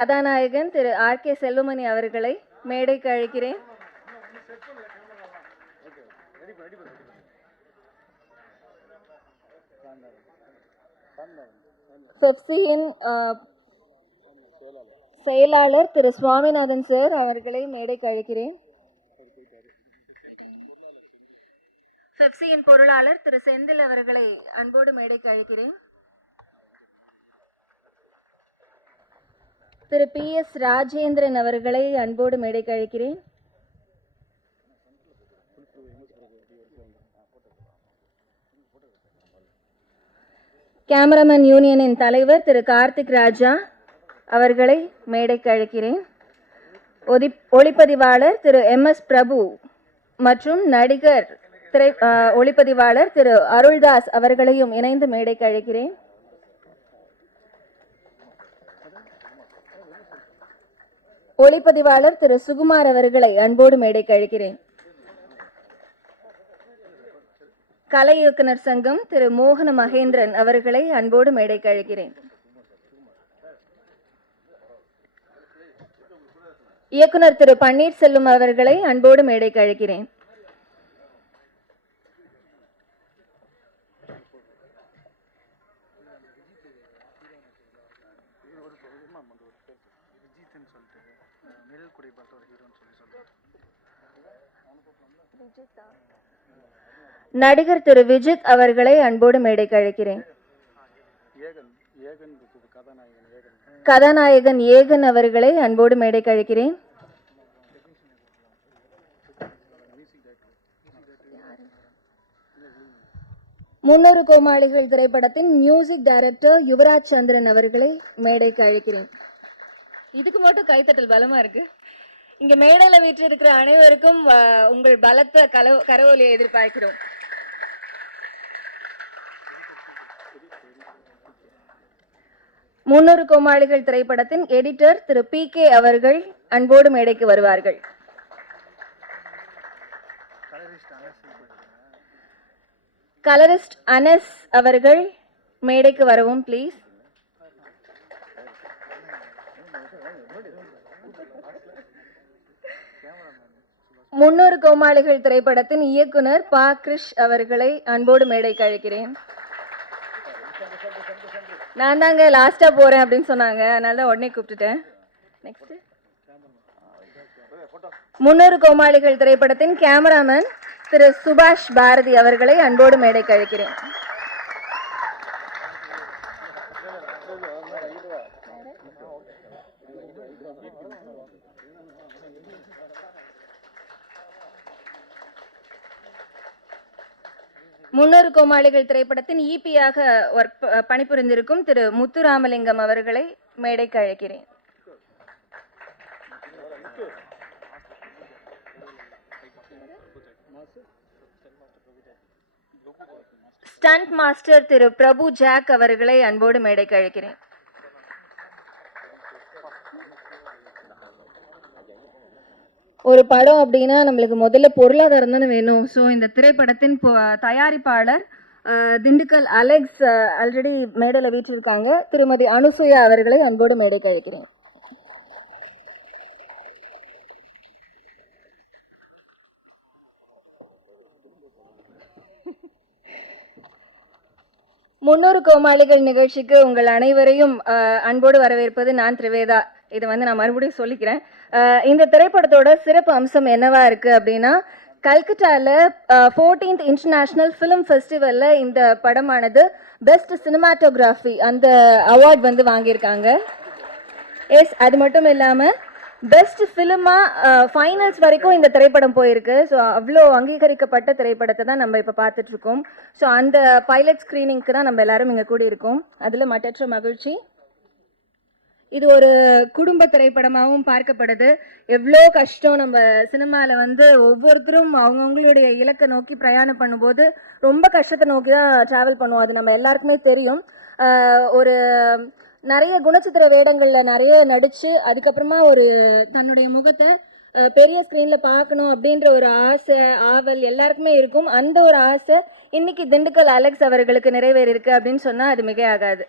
கதாநாயகன் திரு ஆர்.கே. செல்வமணி அவர்களை மேடைக்கு அழைக்கிறேன். பெப்சியின் செயலாளர் திரு சுவாமிநாதன் சார் அவர்களை மேடைக்கு அழைக்கிறேன். பெப்சியின் பொருளாளர் திரு செந்தில் அவர்களை அன்போடு மேடைக்கு அழைக்கிறேன். திரு PS ராஜேந்திரன் அவர்களை அன்போடு மேடைக்கு அழைக்கிறேன். கேமராமேன் யூனியனின் தலைவர் திரு கார்த்திக் ராஜா அவர்களை மேடைக்கு அழைக்கிறேன். ஒளிப்பதிவாளர் திரு MS பிரபு மற்றும் நடிகர் ஒளிப்பதிவாளர் திரு அருள்தாஸ் அவர்களையும் இணைந்து மேடைக்கு அழைக்கிறேன். ஒளிப்பதிவாளர் திரு சுகுமார் அவர்களை அன்போடு மேடைக்கு அழைக்கிறேன். கலை இயக்குனர் சங்கம் திரு மோகன மகேந்திரன் அவர்களை அன்போடு மேடைக்கு அழைக்கிறேன். இயக்குனர் திரு பன்னீர்செல்வம் அவர்களை அன்போடு மேடைக்கு அழைக்கிறேன். நடிகர் திரு விஜித் அவர்களை அன்போடு மேடைக்கு அழைக்கிறேன். கதாநாயகன் ஏகன் அவர்களை அன்போடு மேடைக்கு அழைக்கிறேன். முன்னூறு கோமாளிகள் திரைப்படத்தின் மியூசிக் டைரக்டர் யுவராஜ் சந்திரன் அவர்களை மேடைக்கு அழைக்கிறேன். இதுக்கு மட்டும் கைத்தட்டல் பலமா இருக்கு. இங்க மேடையில வீற்றிருக்கிற அனைவருக்கும் உங்கள் பலத்த கரவொலியை எதிர்பார்க்கிறோம். முன்னூறு கோமாளிகள் திரைப்படத்தின் எடிட்டர் திரு PK அவர்கள் அன்போடு மேடைக்கு வருவார்கள். கலரிஸ்ட் அனஸ் அவர்கள் மேடைக்கு வரவும் ப்ளீஸ். முன்னூறு கோமாளிகள் திரைப்படத்தின் இயக்குனர் பா. கிருஷ் அவர்களை அன்போடு மேடைக்கு அழைக்கிறேன். நான் தாங்க லாஸ்டா போறேன் அப்படின்னு சொன்னாங்க, அதனால தான் உடனே கூப்பிட்டுட்டேன். நெக்ஸ்ட் முன்னூறு கோமாளிகள் திரைப்படத்தின் கேமராமேன் திரு சுபாஷ் பாரதி அவர்களை அன்போடு மேடைக்கு அழைக்கிறேன். முன்னூறு கோமாளிகள் திரைப்படத்தின் EP-யாக பணிபுரிந்திருக்கும் திரு முத்துராமலிங்கம் அவர்களை மேடைக்கு அழைக்கிறேன். ஸ்டண்ட் மாஸ்டர் திரு பிரபு ஜாக் அவர்களை அன்போடு மேடைக்கு அழைக்கிறேன். ஒரு படம் அப்படின்னா நம்மளுக்கு முதல்ல பொருளாதாரம் தானே வேணும். ஸோ இந்த திரைப்படத்தின் தயாரிப்பாளர் திண்டுக்கல் அலெக்ஸ் ஆல்ரெடி மேடையில் வீற்றிருக்காங்க. திருமதி அனுசுயா அவர்களை அன்போடு மேடைக்கு அழைக்கிறேன். முன்னூறு கோமாளிகள் நிகழ்ச்சிக்கு உங்கள் அனைவரையும் அன்போடு வரவேற்பது நான் திரிவேதா. இதை நான் மறுபடியும் சொல்லிக்கிறேன். இந்த திரைப்படத்தோட சிறப்பு அம்சம் என்னவா இருக்கு அப்படின்னா, கல்கட்டால 14th இன்டர்நேஷனல் ஃபிலிம் ஃபெஸ்டிவல்ல இந்த படமானது பெஸ்ட் சினிமாட்டோகிராஃபி அந்த அவார்ட் வாங்கியிருக்காங்க. எஸ், அது மட்டும் இல்லாம பெஸ்ட் ஃபிலிமா ஃபைனல்ஸ் வரைக்கும் இந்த திரைப்படம் போயிருக்கு. ஸோ அவ்வளோ அங்கீகரிக்கப்பட்ட திரைப்படத்தை தான் நம்ம இப்போ பார்த்துட்டு இருக்கோம். ஸோ அந்த பைலட் ஸ்க்ரீனிங்க்கு தான் நம்ம எல்லாரும் இங்கே கூடியிருக்கோம். அதில் மற்றற்ற மகிழ்ச்சி. இது ஒரு குடும்ப திரைப்படமாகவும் பார்க்கப்படுது. எவ்வளோ கஷ்டம் நம்ம சினிமாவில் ஒவ்வொருத்தரும் அவங்கவுங்களுடைய இலக்கை நோக்கி பிரயாணம் பண்ணும்போது ரொம்ப கஷ்டத்தை நோக்கி தான் ட்ராவல் பண்ணுவோம். அது நம்ம எல்லாருக்குமே தெரியும். ஒரு நிறைய குணச்சித்திர வேடங்களில் நிறைய நடித்து அதுக்கப்புறமா ஒரு தன்னுடைய முகத்தை பெரிய ஸ்க்ரீனில் பார்க்கணும் அப்படின்ற ஒரு ஆசை ஆவல் எல்லாருக்குமே இருக்கும். அந்த ஒரு ஆசை இன்னைக்கு திண்டுக்கல் அலெக்ஸ் அவர்களுக்கு நிறைவேறியிருக்கு அப்படின்னு சொன்னால் அது மிகையாகாது.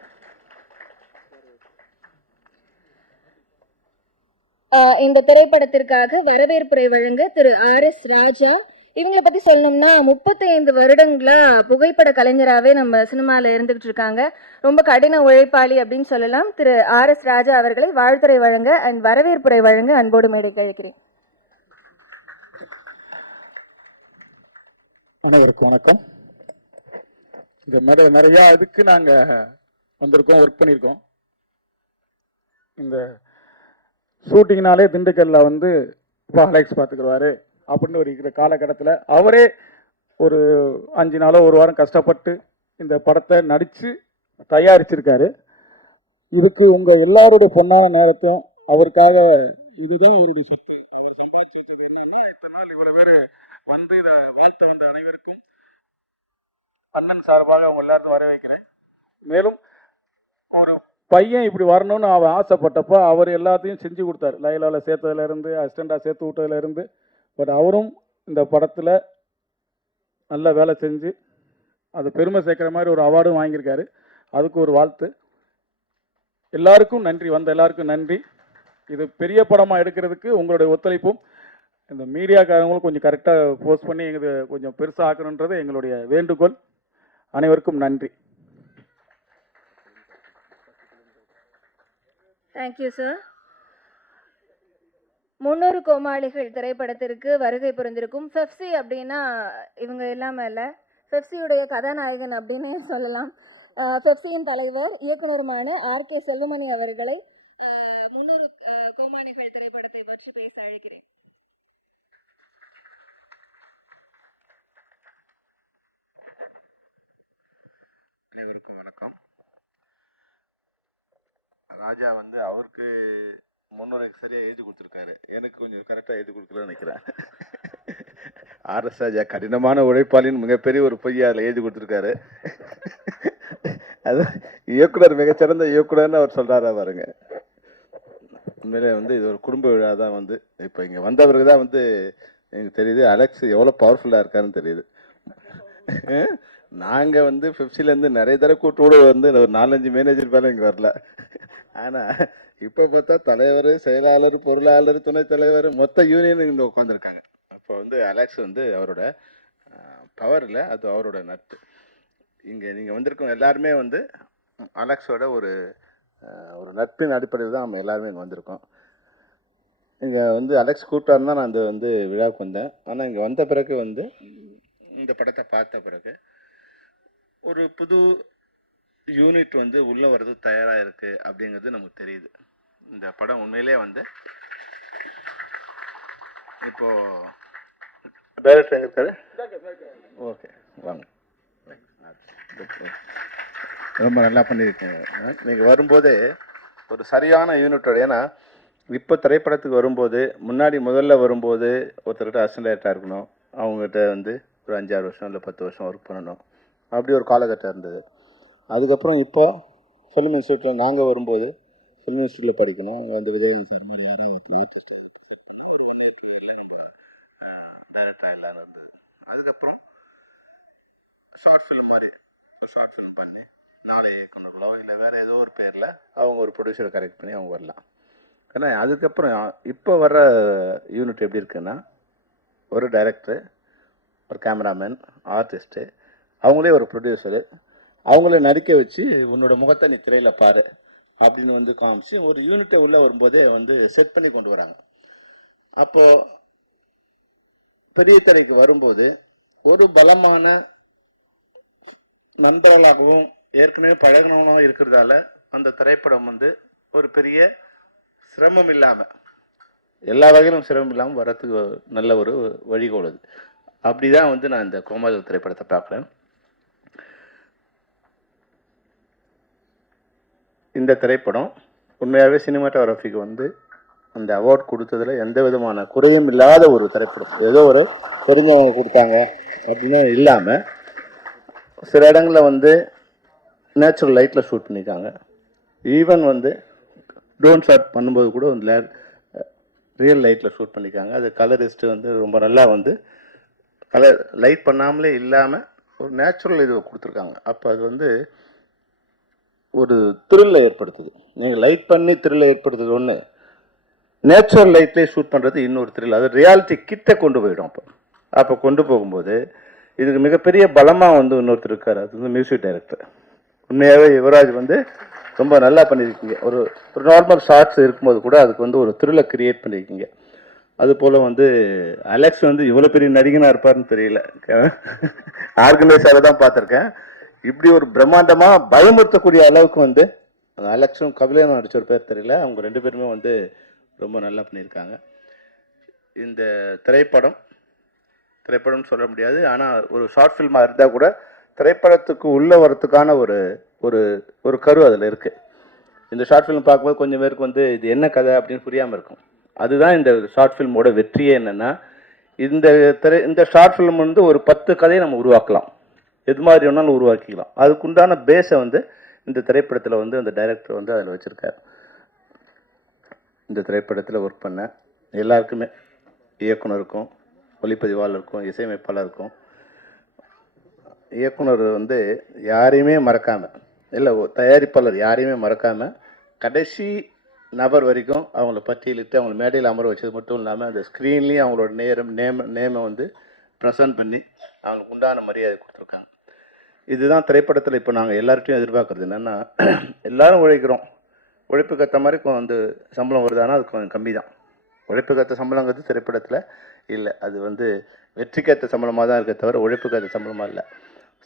இந்த திரைப்படத்திற்காக வரவேற்புரை வழங்க திரு RS ராஜா. இவங்களை பத்தி சொல்லணும்னா 35 வருடங்களா புகைப்பட கலைஞராகவே நம்ம சினிமாவில் இருந்துகிட்டு இருக்காங்க. ரொம்ப கடின உழைப்பாளி அப்படின்னு சொல்லலாம். திரு RS ராஜா அவர்களை வாழ்த்துரை வழங்க அண்ட் வரவேற்புரை வழங்க அன்போடு மேடைக்கு அழைக்கிறேன். அனைவருக்கும் வணக்கம். இந்த மாதிரி நிறைய இதுக்கு நாங்க வந்திருக்கோம், ஒர்க் பண்ணியிருக்கோம். இந்த ஷூட்டிங்னாலே திண்டுக்கல்ல வந்து இப்போ அலெக்ஸ் பார்த்துக்குருவாரு அப்படின்னு ஒரு இருக்கிற காலகட்டத்தில் அவரே ஒரு 5 நாளோ 1 வாரம் கஷ்டப்பட்டு இந்த படத்தை நடித்து தயாரிச்சிருக்காரு. இதுக்கு உங்கள் எல்லாருடைய பொன்னான நேரத்தையும் அவருக்காக இதுதான் அவருடைய சொத்து. அவர் சம்பாதிச்சு வச்சது என்னன்னா இத்தனை நாள் இவ்வளோ பேர் வந்து இதை வாழ்த்த வந்த அனைவருக்கும் அண்ணன் சார்பாக அவங்க எல்லாரும் வர வைக்கிறேன். மேலும் ஒரு பையன் இப்படி வரணும்னு அவன் ஆசைப்பட்டப்போ அவர் எல்லாத்தையும் செஞ்சு கொடுத்தாரு. லைலாவில் சேர்த்ததுலேருந்து அசிஸ்டண்டாக சேர்த்து விட்டதுலேருந்து. பட் அவரும் இந்த படத்தில் நல்ல வேலை செஞ்சு அது பெருமை சேர்க்குற மாதிரி ஒரு அவார்டும் வாங்கியிருக்காரு. அதுக்கு ஒரு வாழ்த்து. எல்லாருக்கும் நன்றி, வந்த எல்லாருக்கும் நன்றி. இது பெரிய படமாக எடுக்கிறதுக்கு உங்களுடைய ஒத்துழைப்பும் இந்த மீடியாக்காரங்களும் கொஞ்சம் கரெக்டாக போஸ்ட் பண்ணி இது கொஞ்சம் பெருசாக ஆக்கணுன்றது எங்களுடைய வேண்டுகோள். அனைவருக்கும் நன்றி. Thank you sir. 300 கோமாளிகள் திரைப்படத்திற்கு வருகை புரிந்திருக்கும் பெப்சி அப்படின்னா இவங்க எல்லாமே இல்லை, பெப்சியுடைய கதாநாயகன் அப்படின்னு சொல்லலாம். பெப்சியின் தலைவர் இயக்குனருமான RK செல்வமணி அவர்களை 300 கோமாளிகள் திரைப்படத்தை பற்றி பேச அழைக்கிறேன். அனைவருக்கும் வணக்கம். ராஜா வந்து அவருக்கு 300 சரியா எழுதி கொடுத்துருக்காரு, எனக்கு கொஞ்சம் கரெக்டாக எழுதி கொடுக்கலன்னு நினைக்கிறேன். RS ராஜா கடினமான உழைப்பாளின்னு மிகப்பெரிய ஒரு பொய்யை அதில் எழுதி கொடுத்துருக்காரு. அது இயக்குனர் மிகச்சிறந்த இயக்குனர்னு அவர் சொல்றாரா பாருங்க. உண்மையிலே வந்து இது ஒரு குடும்ப விழா தான். வந்து இப்போ இங்கே வந்தவருக்கு தான் வந்து எனக்கு தெரியுது அலெக்ஸ் எவ்வளோ பவர்ஃபுல்லாக இருக்காருன்னு தெரியுது. நாங்கள் வந்து பெப்சிலேருந்து நிறைய தடவை கூட்டோடு வந்து ஒரு 4-5 மேனேஜர் பேரும் இங்கே வரல. ஆனால் இப்போ பார்த்தா தலைவர், செயலாளர், பொருளாளர், துணைத் தலைவர் மொத்த யூனியன் இங்கே உட்காந்துருக்காங்க. அப்போ வந்து அலெக்ஸ் வந்து அவரோட பவர் இல்லை, அது அவரோட நட்பு. இங்கே நீங்கள் வந்திருக்கோம் எல்லாருமே வந்து அலெக்ஸோட ஒரு நட்பின் அடிப்படையில் தான் நம்ம எல்லாருமே இங்கே வந்திருக்கோம். இங்கே வந்து அலெக்ஸ் கூப்பிட்டாருன்னு தான் நான் அந்த வந்து விழாவுக்கு வந்தேன். ஆனால் இங்கே வந்த பிறகு வந்து இந்த படத்தை பார்த்த பிறகு ஒரு புது யூனிட் வந்து உள்ளே வர்றது தயாராக இருக்குது அப்படிங்கிறது நமக்கு தெரியுது. இந்த படம் உண்மையிலே வந்து இப்போது டைரக்டர் எங்கே இருக்காரு? ஓகே, வாங்க. ரொம்ப நல்லா பண்ணியிருக்கேன். நீங்கள் வரும்போதே ஒரு சரியான யூனிட்டோட, ஏன்னா இப்போ திரைப்படத்துக்கு வரும்போது முதல்ல வரும்போது ஒருத்தர்கிட்ட அசிஸ்டன்ட் இருக்கணும், அவங்ககிட்ட வந்து ஒரு 5-6 வருஷம் இல்லை 10 வருஷம் ஒர்க் பண்ணணும், அப்படி ஒரு காலகட்டம் இருந்தது. அதுக்கப்புறம் இப்போது ஃபிலிம் இன்ஸ்டியூட்டில் நாங்கள் வரும்போது ஃபிலிம் இன்ஸ்டியூட்டில் படிக்கணும், அங்கே வந்து விதவி அதுக்கப்புறம் ஷார்ட் ஃபிலிம் மாதிரி ஷார்ட் ஃபிலிம் பண்ணி நாளை இயக்குனர்களோ இல்லை வேறு ஏதோ ஒரு பேரில் அவங்க ஒரு ப்ரொடியூசரை கரெக்ட் பண்ணி அவங்க வரலாம். ஏன்னா அதுக்கப்புறம் இப்போ வர்ற யூனிட் எப்படி இருக்குன்னா, ஒரு டைரக்டரு, ஒரு கேமராமேன், ஆர்டிஸ்ட்டு, அவங்களே ஒரு ப்ரொடியூசரு, அவங்கள நடிக்க வச்சு உன்னோட முகத்தை நீ திரையில் பாரு அப்படின்னு வந்து காமிச்சு ஒரு யூனிட்டை உள்ளே வரும்போதே வந்து செட் பண்ணி கொண்டு வராங்க. அப்போது பெரிய திரைக்கு வரும்போது ஒரு பலமான நண்பர்களாகவும் ஏற்கனவே பழகினவங்களும் இருக்கிறதால அந்த திரைப்படம் வந்து ஒரு பெரிய சிரமம் இல்லாமல், எல்லா வகையிலும் சிரமம் இல்லாமல் வரத்துக்கு நல்ல ஒரு வழிகோல். அது அப்படி தான் வந்து நான் இந்த கோமாளி திரைப்படத்தை பார்க்குறேன். இந்த திரைப்படம் உண்மையாகவே சினிமாட்டோகிராஃபிக்கு வந்து அந்த அவார்ட் கொடுத்ததில் எந்த விதமான குறையும் இல்லாத ஒரு திரைப்படம். ஏதோ ஒரு தெரிஞ்சவங்க கொடுத்தாங்க அப்படின்னு இல்லாமல் சில இடங்களில் வந்து நேச்சுரல் லைட்டில் ஷூட் பண்ணியிருக்காங்க. ஈவன் வந்து ட்ரோன் ஷாட் பண்ணும்போது கூட வந்து ரியல் லைட்டில் ஷூட் பண்ணியிருக்காங்க. அது கலரிஸ்ட்டு வந்து ரொம்ப நல்லா வந்து கலர் லைட் பண்ணாமலே இல்லாமல் ஒரு நேச்சுரல் இது கொடுத்துருக்காங்க. அப்போ அது வந்து ஒரு த்ரில்லை ஏற்படுத்துது. நீங்கள் லைட் பண்ணி த்ரில்லை ஏற்படுத்துது ஒன்று, நேச்சுரல் லைட்லேயே ஷூட் பண்ணுறது இன்னொரு த்ரில். அது ரியாலிட்டி கிட்ட கொண்டு போயிடும். அப்போ கொண்டு போகும்போது இதுக்கு மிகப்பெரிய பலமாக வந்து இன்னொருத்தர் இருக்கார். அது வந்து மியூசிக் டைரக்டர். உண்மையாகவே யுவராஜ் வந்து ரொம்ப நல்லா பண்ணியிருக்கீங்க. ஒரு ஒரு நார்மல் ஷார்ட்ஸ் இருக்கும்போது கூட அதுக்கு வந்து ஒரு த்ரில்லை கிரியேட் பண்ணியிருக்கீங்க. அதுபோல் வந்து அலெக்ஸ் வந்து இவ்வளோ பெரிய நடிகனாக இருப்பார்னு தெரியல. ஆர்கனைசரை தான் பார்த்துருக்கேன். இப்படி ஒரு பிரம்மாண்டமாக பயமுறுத்தக்கூடிய அளவுக்கு வந்து அந்த அலெக்ஸும் கபிலனும் நடிச்ச ஒரு பேர் தெரியல, அவங்க 2 பேருமே வந்து ரொம்ப நல்லா பண்ணியிருக்காங்க. இந்த திரைப்படம் சொல்ல முடியாது, ஆனால் ஒரு ஷார்ட் ஃபில்மாக இருந்தால் கூட திரைப்படத்துக்கு உள்ளே வரத்துக்கான ஒரு ஒரு ஒரு கரு அதில் இருக்குது. இந்த ஷார்ட் ஃபிலிம் பார்க்கும்போது கொஞ்சம் பேருக்கு வந்து இது என்ன கதை அப்படின்னு புரியாமல் இருக்கும். அதுதான் இந்த ஷார்ட் ஃபிலிமோட வெற்றியே. என்னென்னா இந்த ஷார்ட் ஃபிலிம் வந்து ஒரு 10 கதையை நம்ம உருவாக்கலாம், எது மாதிரி வேணாலும் உருவாக்கிக்கலாம். அதுக்குண்டான பேஸை வந்து இந்த திரைப்படத்தில் வந்து அந்த டைரக்டர் வந்து அதில் வச்சுருக்கார். இந்த திரைப்படத்தில் ஒர்க் பண்ண எல்லாருக்குமே, இயக்குனருக்கும் ஒளிப்பதிவாளருக்கும் இசையமைப்பாளருக்கும், இயக்குனர் வந்து யாரையுமே மறக்காமல், இல்லை தயாரிப்பாளர் யாரையுமே மறக்காமல் கடைசி நபர் வரைக்கும் அவங்கள பட்டியலிட்டு அவங்கள மேடையில் அமர வச்சது மட்டும் இல்லாமல் அந்த ஸ்க்ரீன்லேயும் அவங்களோட நேமை வந்து ப்ரெசென்ட் பண்ணி அவங்களுக்கு உண்டான மரியாதை கொடுத்துருக்காங்க. இதுதான் திரைப்படத்தில் இப்போ நாங்கள் எல்லார்ட்டையும் எதிர்பார்க்குறது என்னென்னா, எல்லோரும் உழைக்கிறோம், உழைப்புக்கு ஏற்ற மாதிரி வந்து சம்பளம் வருதானா அது கொஞ்சம் கம்மி தான். உழைப்புக்கு ஏற்ற சம்பளங்கிறது திரைப்படத்தில் இல்லை, அது வந்து வெற்றிக்கேற்ற சம்பளமாக தான் இருக்க தவிர உழைப்புக்கு ஏற்ற சம்பளமாக இல்லை.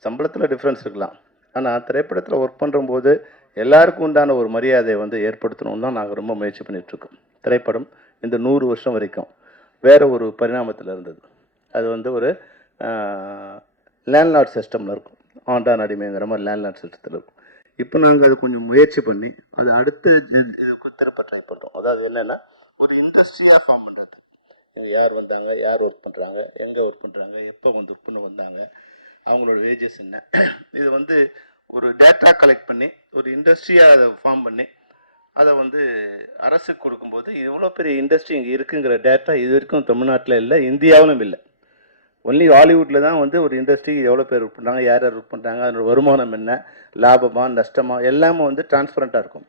சம்பளத்தில் டிஃப்ரென்ஸ் இருக்கலாம், ஆனால் திரைப்படத்தில் ஒர்க் பண்ணும்போது எல்லாருக்கும் உண்டான ஒரு மரியாதையை வந்து ஏற்படுத்தணும்னு தான் நாங்கள் ரொம்ப முயற்சி பண்ணிகிட்ருக்கோம். திரைப்படம் இந்த 100 வருஷம் வரைக்கும் வேறு ஒரு பரிணாமத்தில் இருந்தது. அது வந்து ஒரு லேண்ட்லார்ட் சிஸ்டமில் இருக்கும், ஆண்டான் அடிமைங்கிற மாதிரி லேண்ட்லார்ட் சிஸ்டத்தில் இருக்கும். இப்போ நாங்கள் அது கொஞ்சம் முயற்சி பண்ணி அது அடுத்த இதுக்கு திருப்ப ட்ரை பண்ணுறோம். அதாவது என்னென்னா ஒரு இண்டஸ்ட்ரியாக ஃபார்ம் பண்ணுறது. யார் வந்தாங்க, யார் ஒர்க் பண்ணுறாங்க, எங்கே ஒர்க் பண்ணுறாங்க, எப்போ வந்து ஒர்க் பண்ண வந்தாங்க, அவங்களோட வேஜஸ் என்ன, இது வந்து ஒரு டேட்டா கலெக்ட் பண்ணி ஒரு இண்டஸ்ட்ரியாக அதை ஃபார்ம் பண்ணி அதை வந்து அரசுக்கு கொடுக்கும்போது எவ்வளோ பெரிய இண்டஸ்ட்ரி இங்கே இருக்குங்கிற டேட்டா இது வரைக்கும் தமிழ்நாட்டில் இல்லை, இந்தியாவிலும் இல்லை. ஒன்லி ஹாலிவுட்டில் தான் வந்து ஒரு இண்டஸ்ட்ரி எவ்வளோ பேர் ஒர்க் பண்ணுறாங்க, யார் யார் ஒர்க் பண்ணுறாங்க, அதோட வருமானம் என்ன, லாபமா நஷ்டமா எல்லாமே வந்து டிரான்ஸ்பரண்ட்டாக இருக்கும்.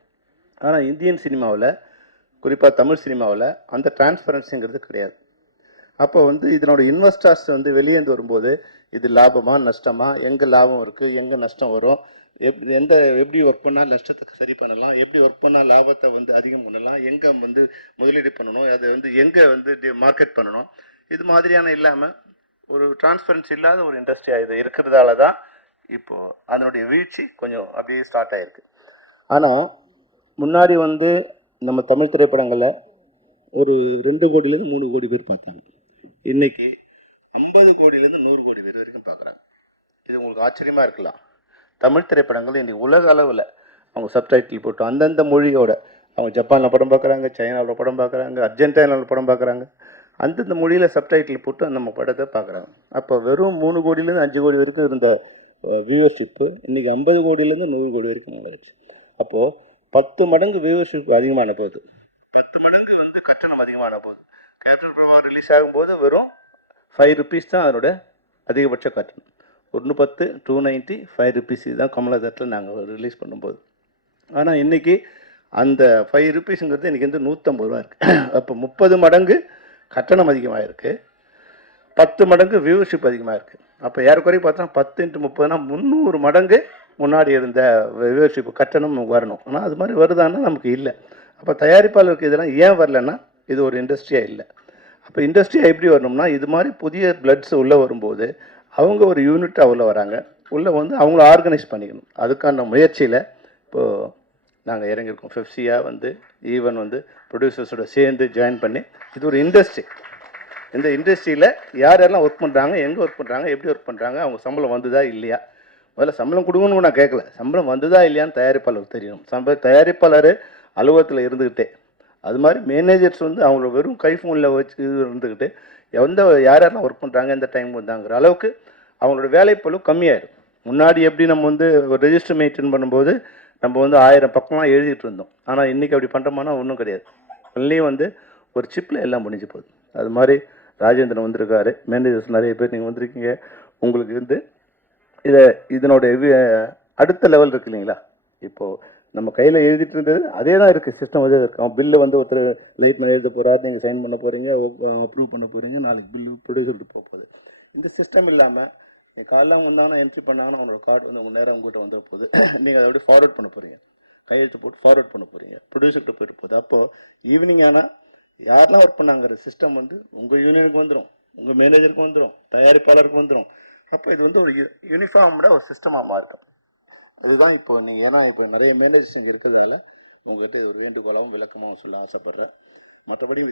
ஆனால் இந்தியன் சினிமாவில், குறிப்பாக தமிழ் சினிமாவில் அந்த டிரான்ஸ்பரன்சிங்கிறது கிடையாது. அப்போ வந்து இதனோட இன்வெஸ்டர்ஸ் வந்து வெளியேந்து வரும்போது இது லாபமா நஷ்டமா, எங்கே லாபம் இருக்குது, எங்கே நஷ்டம் வரும், எப்படி ஒர்க் பண்ணால் நஷ்டத்துக்கு சரி பண்ணலாம், எப்படி ஒர்க் பண்ணால் லாபத்தை வந்து அதிகம் பண்ணலாம், எங்கே வந்து முதலீடு பண்ணணும், அதை வந்து எங்கே வந்து மார்க்கெட் பண்ணணும், இது மாதிரியான இல்லாமல் ஒரு டிரான்ஸ்பரன்சி இல்லாத ஒரு இண்டஸ்ட்ரியாக இது இருக்கிறதால தான் இப்போது அதனுடைய வீழ்ச்சி கொஞ்சம் அப்படியே ஸ்டார்ட் ஆகிருக்கு. ஆனால் முன்னாடி வந்து நம்ம தமிழ் திரைப்படங்களில் ஒரு 2 கோடியிலேருந்து 3 கோடி பேர் பார்த்தாங்க. இன்னைக்கு 50 கோடியிலேருந்து 100 கோடி பேர் வரைக்கும் பார்க்குறாங்க. இது உங்களுக்கு ஆச்சரியமாக இருக்கலாம். தமிழ் திரைப்படங்கள் இன்றைக்கி உலக அளவில் அவங்க சப்டைட்டில் போட்டு அந்தந்த மொழியோட அவங்க ஜப்பானில் படம் பார்க்குறாங்க, சைனாவில் படம் பார்க்குறாங்க, அர்ஜென்டினாவில் படம் பார்க்குறாங்க, அந்தந்த மொழியில் சப்டைட்டில் போட்டு நம்ம படத்தை பார்க்குறாங்க. அப்போ வெறும் 3 கோடியிலேருந்து 5 கோடி வரைக்கும் இருந்த வியூவர்ஷிப்பு இன்றைக்கி 50 கோடியிலேருந்து 100 கோடி வரைக்கும் ஆகிடுச்சு. அப்போது 10 மடங்கு வியூவர்ஷிப் அதிகமான போகுது, 10 மடங்கு வந்து கட்டணம் அதிகமான போகுது. கேப்டன் பிரபா ரிலீஸ் ஆகும்போது வெறும் 5 rupees தான் அதனோட அதிகபட்ச கட்டணம். 110, 290, 5 rupees இதுதான் கமலாதட்டில் நாங்கள் ரிலீஸ் பண்ணும்போது. ஆனால் இன்றைக்கி அந்த 5 rupeesங்கிறது இன்றைக்கி வந்து 150 ரூபா இருக்குது. அப்போ 30 மடங்கு கட்டணம் அதிகமாக இருக்குது, 10 மடங்கு வியூவர்ஷிப் அதிகமாக இருக்குது. அப்போ ஏறக்குறைய பார்த்தா 10 × 30னா 300 மடங்கு முன்னாடி இருந்த வியூவர்ஷிப் கட்டணம் வரணும். ஆனால் அது மாதிரி வருதான்னா நமக்கு இல்லை. அப்போ தயாரிப்பாளருக்கு இதெல்லாம் ஏன் வரலன்னா இது ஒரு இண்டஸ்ட்ரியாக இல்லை. அப்போ இண்டஸ்ட்ரியாக எப்படி வரணும்னா இது மாதிரி புதிய பிளட்ஸ் உள்ளே வரும்போது அவங்க ஒரு யூனிட்டாக உள்ளே வராங்க, உள்ளே வந்து அவங்கள ஆர்கனைஸ் பண்ணிக்கணும். அதுக்கான முயற்சியில் இப்போது நாங்கள் இறங்கியிருக்கோம். ஃபெஃப்சியாக வந்து ஈவன் வந்து ப்ரொடியூசர்ஸோட சேர்ந்து ஜாயின் பண்ணி இது ஒரு இண்டஸ்ட்ரி. இந்த இண்டஸ்ட்ரியில் யார் யாரெல்லாம் ஒர்க் பண்ணுறாங்க, எங்கே ஒர்க் பண்ணுறாங்க, எப்படி ஒர்க் பண்ணுறாங்க, அவங்க சம்பளம் வந்ததா இல்லையா, முதல்ல சம்பளம் கொடுங்கன்னு நான் கேட்கல, சம்பளம் வந்ததா இல்லையான்னு தயாரிப்பாளருக்கு தெரியணும். தயாரிப்பாளர் அலுவலகத்தில் இருந்துக்கிட்டே அது மாதிரி மேனேஜர்ஸ் வந்து அவங்கள வெறும் கைஃபோனில் வச்சு இருந்துக்கிட்டு யாரெல்லாம் ஒர்க் பண்ணுறாங்க, எந்த டைம் வந்தாங்கிற அளவுக்கு அவங்களோட வேலைப்பளு கம்மியாயிடும். முன்னாடி எப்படி நம்ம வந்து ஒரு ரெஜிஸ்டர் மெயின்டைன் பண்ணும்போது நம்ம வந்து 1000 பக்கமாக எழுதிட்டு இருந்தோம். ஆனால் இன்றைக்கி அப்படி பண்ணுறோமானா ஒன்றும் கிடையாது. ஒன்லையும் வந்து ஒரு சிப்பில் எல்லாம் முடிஞ்சு போகுது. அது மாதிரி ராஜேந்திரன் வந்திருக்காரு, மேனேஜர்ஸ் நிறைய பேர் நீங்கள் வந்திருக்கீங்க. உங்களுக்கு வந்து இதனோட அடுத்த லெவல் இருக்கு இல்லைங்களா. இப்போது நம்ம கையில் எழுதிட்டு இருந்தது அதே தான் இருக்குது, சிஸ்டம் அதே இருக்கும். பில்லு வந்து ஒருத்தர் லைட்மேன் எழுத போகிறாரு, நீங்கள் சைன் பண்ண போகிறீங்க, அப்ரூவ் பண்ண போகிறீங்க, நாளைக்கு பில்லு ப்ரொடியூசருக்கு போக போகுது. இந்த சிஸ்டம் இல்லாமல் நீங்கள் காலைல அவங்க வந்தாங்கன்னா என்ட்ரி பண்ணாங்கன்னா அவங்களோட கார்டு வந்து உங்கள் நேரம் உங்கள்கிட்ட வந்துட போகுது. நீங்கள் அதை அப்படியே ஃபார்வர்ட் பண்ண போகிறீங்க, கையெழுத்து போட்டு ஃபார்வர்ட் பண்ண போகிறீங்க, ப்ரொடியூசர்கிட்ட போயிட்டு போகுது. அப்போது ஈவினிங் ஆனால் யாரெல்லாம் ஒர்க் பண்ணாங்கிற சிஸ்டம் வந்து உங்கள் யூனியனுக்கு வந்துடும், உங்கள் மேனேஜருக்கு வந்துடும், தயாரிப்பாளருக்கு வந்துடும். அப்போ இது வந்து ஒரு யூனிஃபார்ம்டாக ஒரு சிஸ்டமாக மாறும். அதுதான் இப்போ நீங்கள், ஏன்னா இப்போ நிறைய மேனேஜர்ஸ் இங்கே இருக்கிறதால எங்கள்கிட்ட ஒரு வேண்டுகோளாகவும் விளக்கமாகவும் சொல்ல ஆசைப்படுறேன். மற்றபடி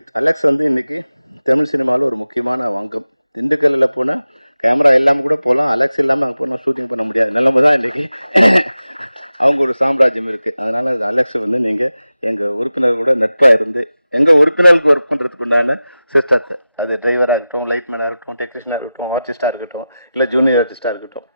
எங்கள் உறுப்பினருக்கு ஒர்க் பண்ணுறதுக்கு உண்டான சிஸ்டம், அது டிரைவராக இருக்கட்டும், லைட்மேனாக இருக்கட்டும், டெக்னீஷியனாக இருக்கட்டும், ஆர்டிஸ்டாக இருக்கட்டும், இல்லை ஜூனியர் ஆர்டிஸ்டாக இருக்கட்டும்,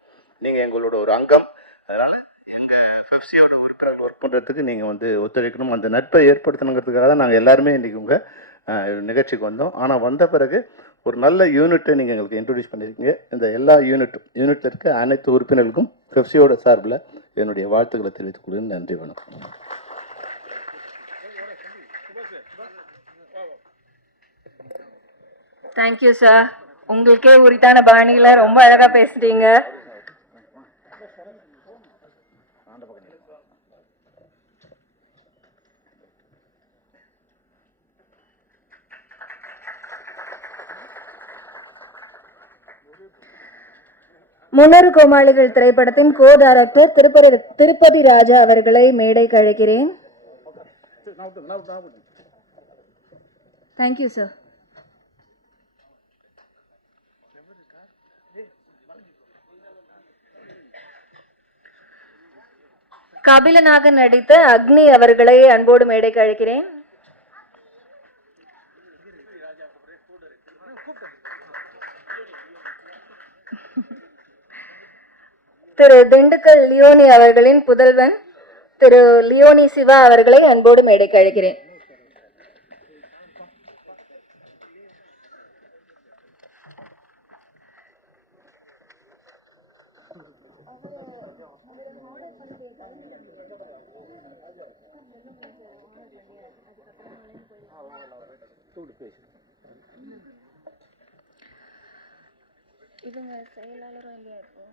நீங்கள் எங்களோட ஒரு அங்கம். அதனால் எங்கள் ஃபெஃப்சியோட உறுப்பினர்கள் ஒர்க் பண்ணுறதுக்கு நீங்கள் வந்து ஒத்துழைக்கணும். அந்த நட்பை ஏற்படுத்தணுங்கிறதுக்காக தான் நாங்கள் எல்லாருமே இன்றைக்கி உங்கள் நிகழ்ச்சிக்கு வந்தோம். ஆனால் வந்த பிறகு ஒரு நல்ல யூனிட்டை நீங்கள் எங்களுக்கு இன்ட்ரடியூஸ் பண்ணியிருக்கீங்க. இந்த எல்லா யூனிட்டில் இருக்க அனைத்து உறுப்பினர்களுக்கும் ஃபெஃப்சியோட சார்பில் என்னுடைய வாழ்த்துக்களை தெரிவித்துக் கொள்கிறேன். நன்றி, வணக்கம். Thank you sir. உங்களுக்கே உரித்தான பாணியில ரொம்ப அழகா பேசுறீங்க. முன்னர் கோமாளிகள் திரைப்படத்தின் கோ டைரக்டர் திருப்பதி ராஜா அவர்களை மேடைக்கு அழைக்கிறேன். Thank you sir. கபிலனாக நடித்த அக்னி அவர்களை அன்போடு மேடைக்கு அழைக்கிறேன். திரு திண்டுக்கல் லியோனி அவர்களின் புதல்வன் திரு லியோனி சிவா அவர்களை அன்போடு மேடைக்கு அழைக்கிறேன். இவங்க செயலாளரும் இல்லையா இப்போ?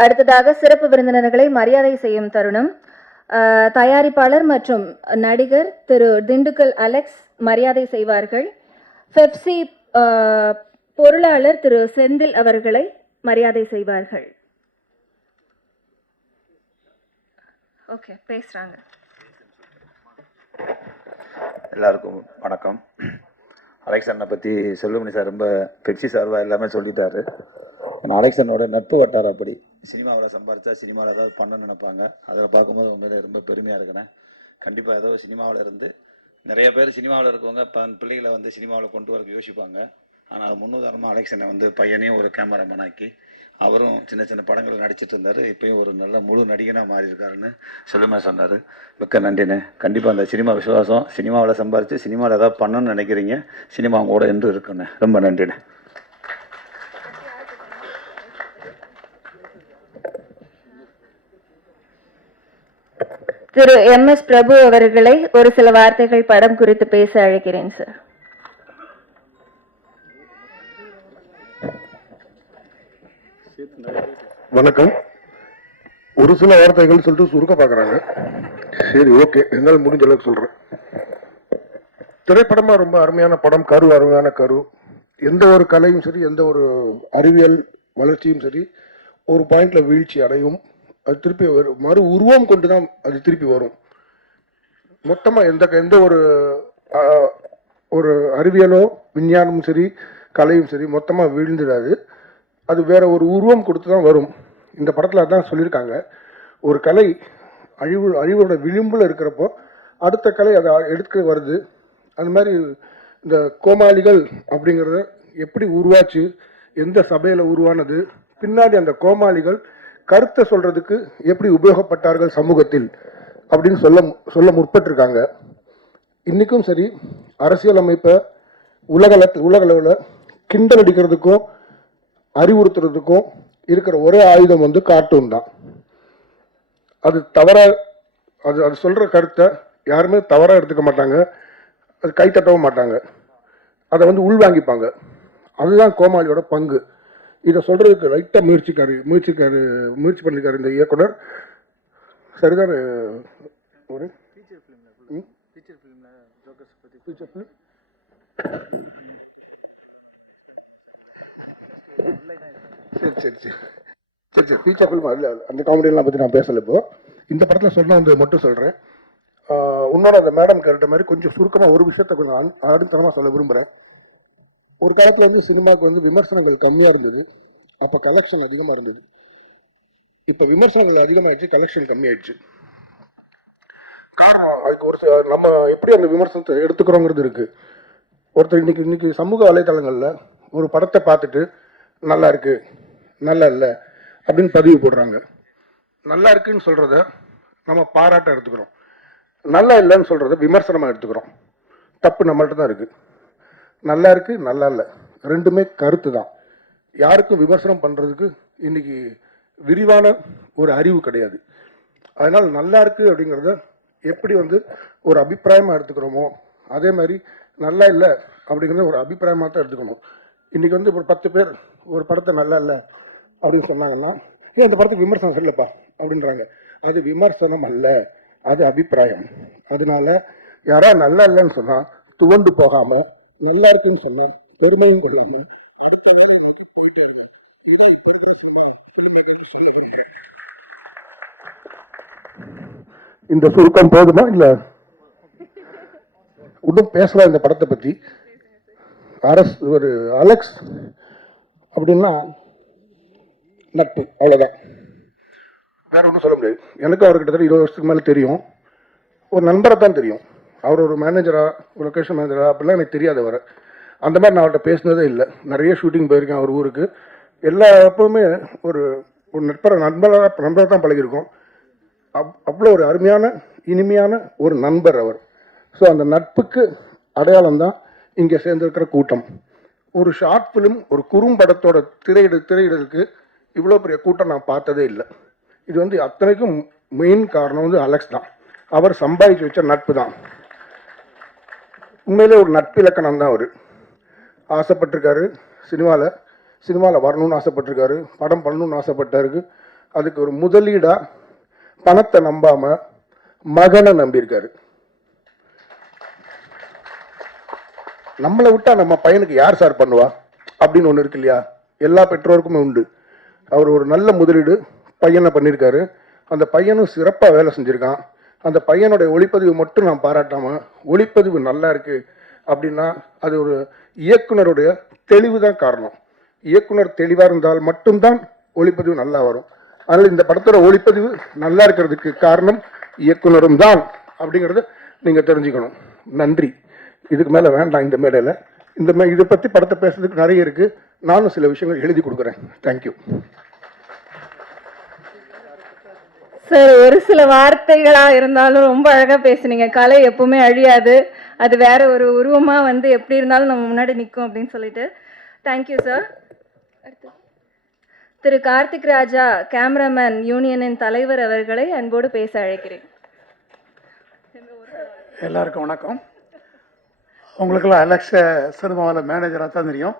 அடுத்ததாக சிறப்பு விருந்தினர்களை மரியாதை செய்யும் தருணம். தயாரிப்பாளர் மற்றும் நடிகர் திரு திண்டுக்கல் அலெக்ஸ் மரியாதை செய்வார்கள். பெப்சி பொருளாளர் திரு செந்தில் அவர்களை மரியாதை செய்வார்கள். ஓகே, பேசுறாங்க. எல்லாருக்கும் வணக்கம். அலெக்ஸ் அண்ணனை பற்றி செல்வமணி சார் ரொம்ப பெப்சி சார்பாக எல்லாமே சொல்லிட்டாரு. அலெக்ஸ் அண்ணனோட நட்பு வட்டாரம் அப்படி சினிமாவில் சம்பாரிச்சா சினிமாவில் ஏதாவது பண்ணணும்னு நினைப்பாங்க. அதில் பார்க்கும்போது உண்மையிலே ரொம்ப பெருமையாக இருக்கிறேன். கண்டிப்பாக ஏதோ சினிமாவில் இருந்து நிறைய பேர் சினிமாவில் இருக்கவங்க பிள்ளைகளை வந்து சினிமாவில் கொண்டு வரக்கு யோசிப்பாங்க. ஆனால் முன்னுதாரணமாக அலெக்ஸ் அண்ணன் வந்து பையனையும் ஒரு கேமராமேன் ஆக்கி அவரும் சின்ன சின்ன படங்கள் நடிச்சிட்டு இருந்தார். இப்போயும் ஒரு நல்ல முழு நடிகனாக மாறி இருக்காருன்னு செல்வமணி சொன்னார். மிக்க நன்றிண்ணே. கண்டிப்பாக அந்த சினிமா விசுவாசம், சினிமாவில் சம்பாரித்து சினிமாவில் ஏதாவது பண்ணணும்னு நினைக்கிறீங்க, சினிமா கூட என்று இருக்குண்ணே. ரொம்ப நன்றிண்ணே. திரு MS பிரபு அவர்களை ஒரு சில வார்த்தைகள் படம் குறித்து பேச அழைக்கிறேன் சார். வணக்கம். ஒரு சில வார்த்தைகள் சொல்லிட்டு சுருக்க பார்க்குறாங்க. சரி, ஓகே, என்னால் முடிஞ்ச அளவுக்கு சொல்கிறேன். திரைப்படமா ரொம்ப அருமையான படம், அருமையான கரு. எந்த ஒரு கலையும் சரி, எந்த ஒரு அறிவியல் வளர்ச்சியும் சரி, ஒரு பாயிண்ட்ல வீழ்ச்சி அடையும். அது திருப்பி மறு உருவம் கொண்டு தான் அது திருப்பி வரும். மொத்தமாக எந்த ஒரு அறிவியலோ விஞ்ஞானமும் சரி, கலையும் சரி, மொத்தமாக வீழ்ந்துடாது. அது வேற ஒரு உருவம் கொடுத்து தான் வரும். இந்த படத்தில் அதான் சொல்லியிருக்காங்க. ஒரு கலை அழிவோட விளிம்பில் இருக்கிறப்போ அடுத்த கலை அதை எடுக்க வருது. அந்த மாதிரி இந்த கோமாளிகள் அப்படிங்கிறத எப்படி உருவாச்சு, எந்த சபையில் உருவானது, பின்னாடி அந்த கோமாளிகள் கருத்தை சொல்றதுக்கு எப்படி உபயோகப்பட்டார்கள் சமூகத்தில் அப்படின்னு சொல்ல முற்பட்டிருக்காங்க. இன்னைக்கும் சரி, அரசியல் அமைப்பை உலக அளவில் கிண்டல் அடிக்கிறதுக்கும் அறிவுறுத்துறதுக்கும் இருக்கிற ஒரே ஆயுதம் வந்து கார்ட்டூன் தான். அது தவற அது அது சொல்கிற கருத்தை யாருமே தவறாக எடுத்துக்க மாட்டாங்க, அது கைத்தட்டவும் மாட்டாங்க, அதை வந்து உள்வாங்கிப்பாங்க. அதுதான் கோமாளியோட பங்கு. இதை சொல்கிறதுக்கு ரைட்டாக முயற்சி பண்ணியிருக்காரு இந்த இயக்குனர். சரிதான். ஒரு ஃபீச்சர் ஃபிலிம் சரி ஃபீச்சர் ஃபிலிம் இல்லை, அந்த காமெடியெல்லாம் பற்றி நான் பேசலை. இப்போ இந்த படத்தில் சொன்ன வந்து மட்டும் சொல்கிறேன். இன்னொன்று அந்த மேடம் கேட்ட மாதிரி கொஞ்சம் சுருக்கமாக ஒரு விஷயத்த கொஞ்சம் ஆடுத்தனமாக சொல்ல விரும்புகிறேன். ஒரு காலத்தில் வந்து சினிமாவுக்கு வந்து விமர்சனங்கள் கம்மியாக இருந்தது, அப்போ கலெக்ஷன் அதிகமாக இருந்தது. இப்போ விமர்சனங்கள் அதிகமாகிடுச்சு, கலெக்ஷன் கம்மியாயிடுச்சு. காரணம் அதுக்கு நம்ம எப்படி அந்த விமர்சனத்தை எடுத்துக்கிறோங்கிறது இருக்குது. ஒருத்தர் இன்னைக்கு சமூக வலைத்தளங்களில் ஒரு படத்தை பார்த்துட்டு நல்லா இருக்கு, நல்லா இல்லை அப்படின்னு பதிவு போடுறாங்க. நல்லா இருக்குன்னு சொல்கிறத நம்ம பாராட்ட எடுத்துக்கிறோம், நல்லா இல்லைன்னு சொல்கிறத விமர்சனமாக எடுத்துக்கிறோம். தப்பு நம்மள்ட்ட தான் இருக்குது. நல்லா இருக்கு, நல்லா இல்லை, ரெண்டுமே கருத்து தான். யாருக்கும் விமர்சனம் பண்ணுறதுக்கு இன்னைக்கு விரிவான ஒரு அறிவு கிடையாது. அதனால் நல்லா இருக்கு அப்படிங்கிறத எப்படி வந்து ஒரு அபிப்பிராயமாக எடுத்துக்கிறோமோ அதே மாதிரி நல்லா இல்லை அப்படிங்கிறத ஒரு அபிப்பிராயமாக தான் எடுத்துக்கணும். இன்றைக்கி வந்து ஒரு 10 பேர் ஒரு படத்தை நல்லா இல்லை அப்படின்னு சொன்னாங்கன்னா, ஏன் இந்த படத்துக்கு விமர்சனம் சரியில்லைப்பா அப்படின்றாங்க. அது விமர்சனம் அல்ல, அது அபிப்பிராயம். அதனால யாராவது நல்லா இல்லைன்னு சொன்னால் துவண்டு போகாமல், நல்லா இருக்குன்னு சொன்னால் பெருமையும் கொள்ளாமல் அடுத்த வேலை நோக்கி போயிட்டே இருங்க. இதுதான் இப்போ இருக்கிற சொல்ல. இந்த சுருக்கம் போதுமா இல்லை இன்னும் பேசலாம் இந்த படத்தை பற்றி? ஒரு அலெக்ஸ் அப்படின்னா நட்பு, அவ்வளோதான், வேற ஒன்றும் சொல்ல முடியாது. எனக்கு அவர் கிட்டத்தட்ட 20 வருஷத்துக்கு மேலே தெரியும். ஒரு நண்பரை தான் தெரியும். அவர் ஒரு மேனேஜரா, ஒரு லொக்கேஷன் மேனேஜரா அப்படிலாம் எனக்கு தெரியாது. அவர் அந்த மாதிரி நான் அவர்கிட்ட பேசினதே இல்லை. நிறைய ஷூட்டிங் போயிருக்கேன் அவர் ஊருக்கு. எல்லா எப்பவுமே ஒரு ஒரு நண்பராக தான் பழகியிருக்கோம். அவ்வளோ ஒரு அருமையான இனிமையான ஒரு நண்பர் அவர். ஸோ அந்த நட்புக்கு அடையாளம் தான் இங்கே சேர்ந்திருக்கிற கூட்டம். ஒரு ஷார்ட் ஃபிலிம், ஒரு குறும்படத்தோட திரையிடலுக்கு இவ்வளோ பெரிய கூட்டம் நான் பார்த்ததே இல்லை. இது வந்து அத்தனைக்கும் மெயின் காரணம் வந்து அலெக்ஸ் தான். அவர் சம்பாதிச்சு வச்ச நட்பு தான். உண்மையிலே ஒரு நட்பு இலக்கணம் தான். அவர் ஆசைப்பட்டிருக்காரு, சினிமாவில் வரணும்னு ஆசைப்பட்டிருக்காரு, படம் பண்ணணும்னு ஆசைப்பட்டாருக்கு. அதுக்கு ஒரு முதலீடாக பணத்தை நம்பாமல் மகனை நம்பியிருக்காரு. நம்மளை விட்டா நம்ம பையனுக்கு யார் சார் பண்ணுவா அப்படின்னு ஒன்று இருக்கு இல்லையா? எல்லா பெற்றோருக்குமே உண்டு. அவர் ஒரு நல்ல முதலீடு பையனை பண்ணியிருக்காரு. அந்த பையனும் சிறப்பாக வேலை செஞ்சுருக்கான். அந்த பையனுடைய ஒளிப்பதிவு மட்டும் நான் பாராட்டாமல், ஒளிப்பதிவு நல்லா இருக்கு அப்படின்னா அது ஒரு இயக்குனருடைய தெளிவு தான் காரணம். இயக்குனர் தெளிவாக இருந்தால் மட்டும்தான் ஒளிப்பதிவு நல்லா வரும். அதனால் இந்த படத்தோட ஒளிப்பதிவு நல்லா இருக்கிறதுக்கு காரணம் இயக்குனரும் தான் அப்படிங்கிறத நீங்கள் தெரிஞ்சுக்கணும். நன்றி. இதுக்கு மேலே வேண்டாம் இந்த மேடையில். இதை பற்றி படத்தை பேசுறதுக்கு நிறைய இருக்குது. நானும் சில விஷயங்கள் எழுதி கொடுக்குறேன். Thank you sir. ஒரு சில வார்த்தைகளா இருந்தாலும் ரொம்ப அழகா பேசுனீங்க. கலை எப்பவுமே அழியாது, அது வேற ஒரு உருவமா வந்து எப்படி இருந்தாலும் நம்ம முன்னாடி நிற்கும் அப்படின்னு சொல்லிட்டு தேங்க்யூ சார். திரு கார்த்திக் ராஜா, கேமராமேன் யூனியனின் தலைவர் அவர்களை அன்போடு பேச அழைக்கிறேன். எல்லாருக்கும் வணக்கம். உங்களுக்கெல்லாம் அலெக்ஸை சினிமாவில் மேனேஜராக தான் தெரியும்.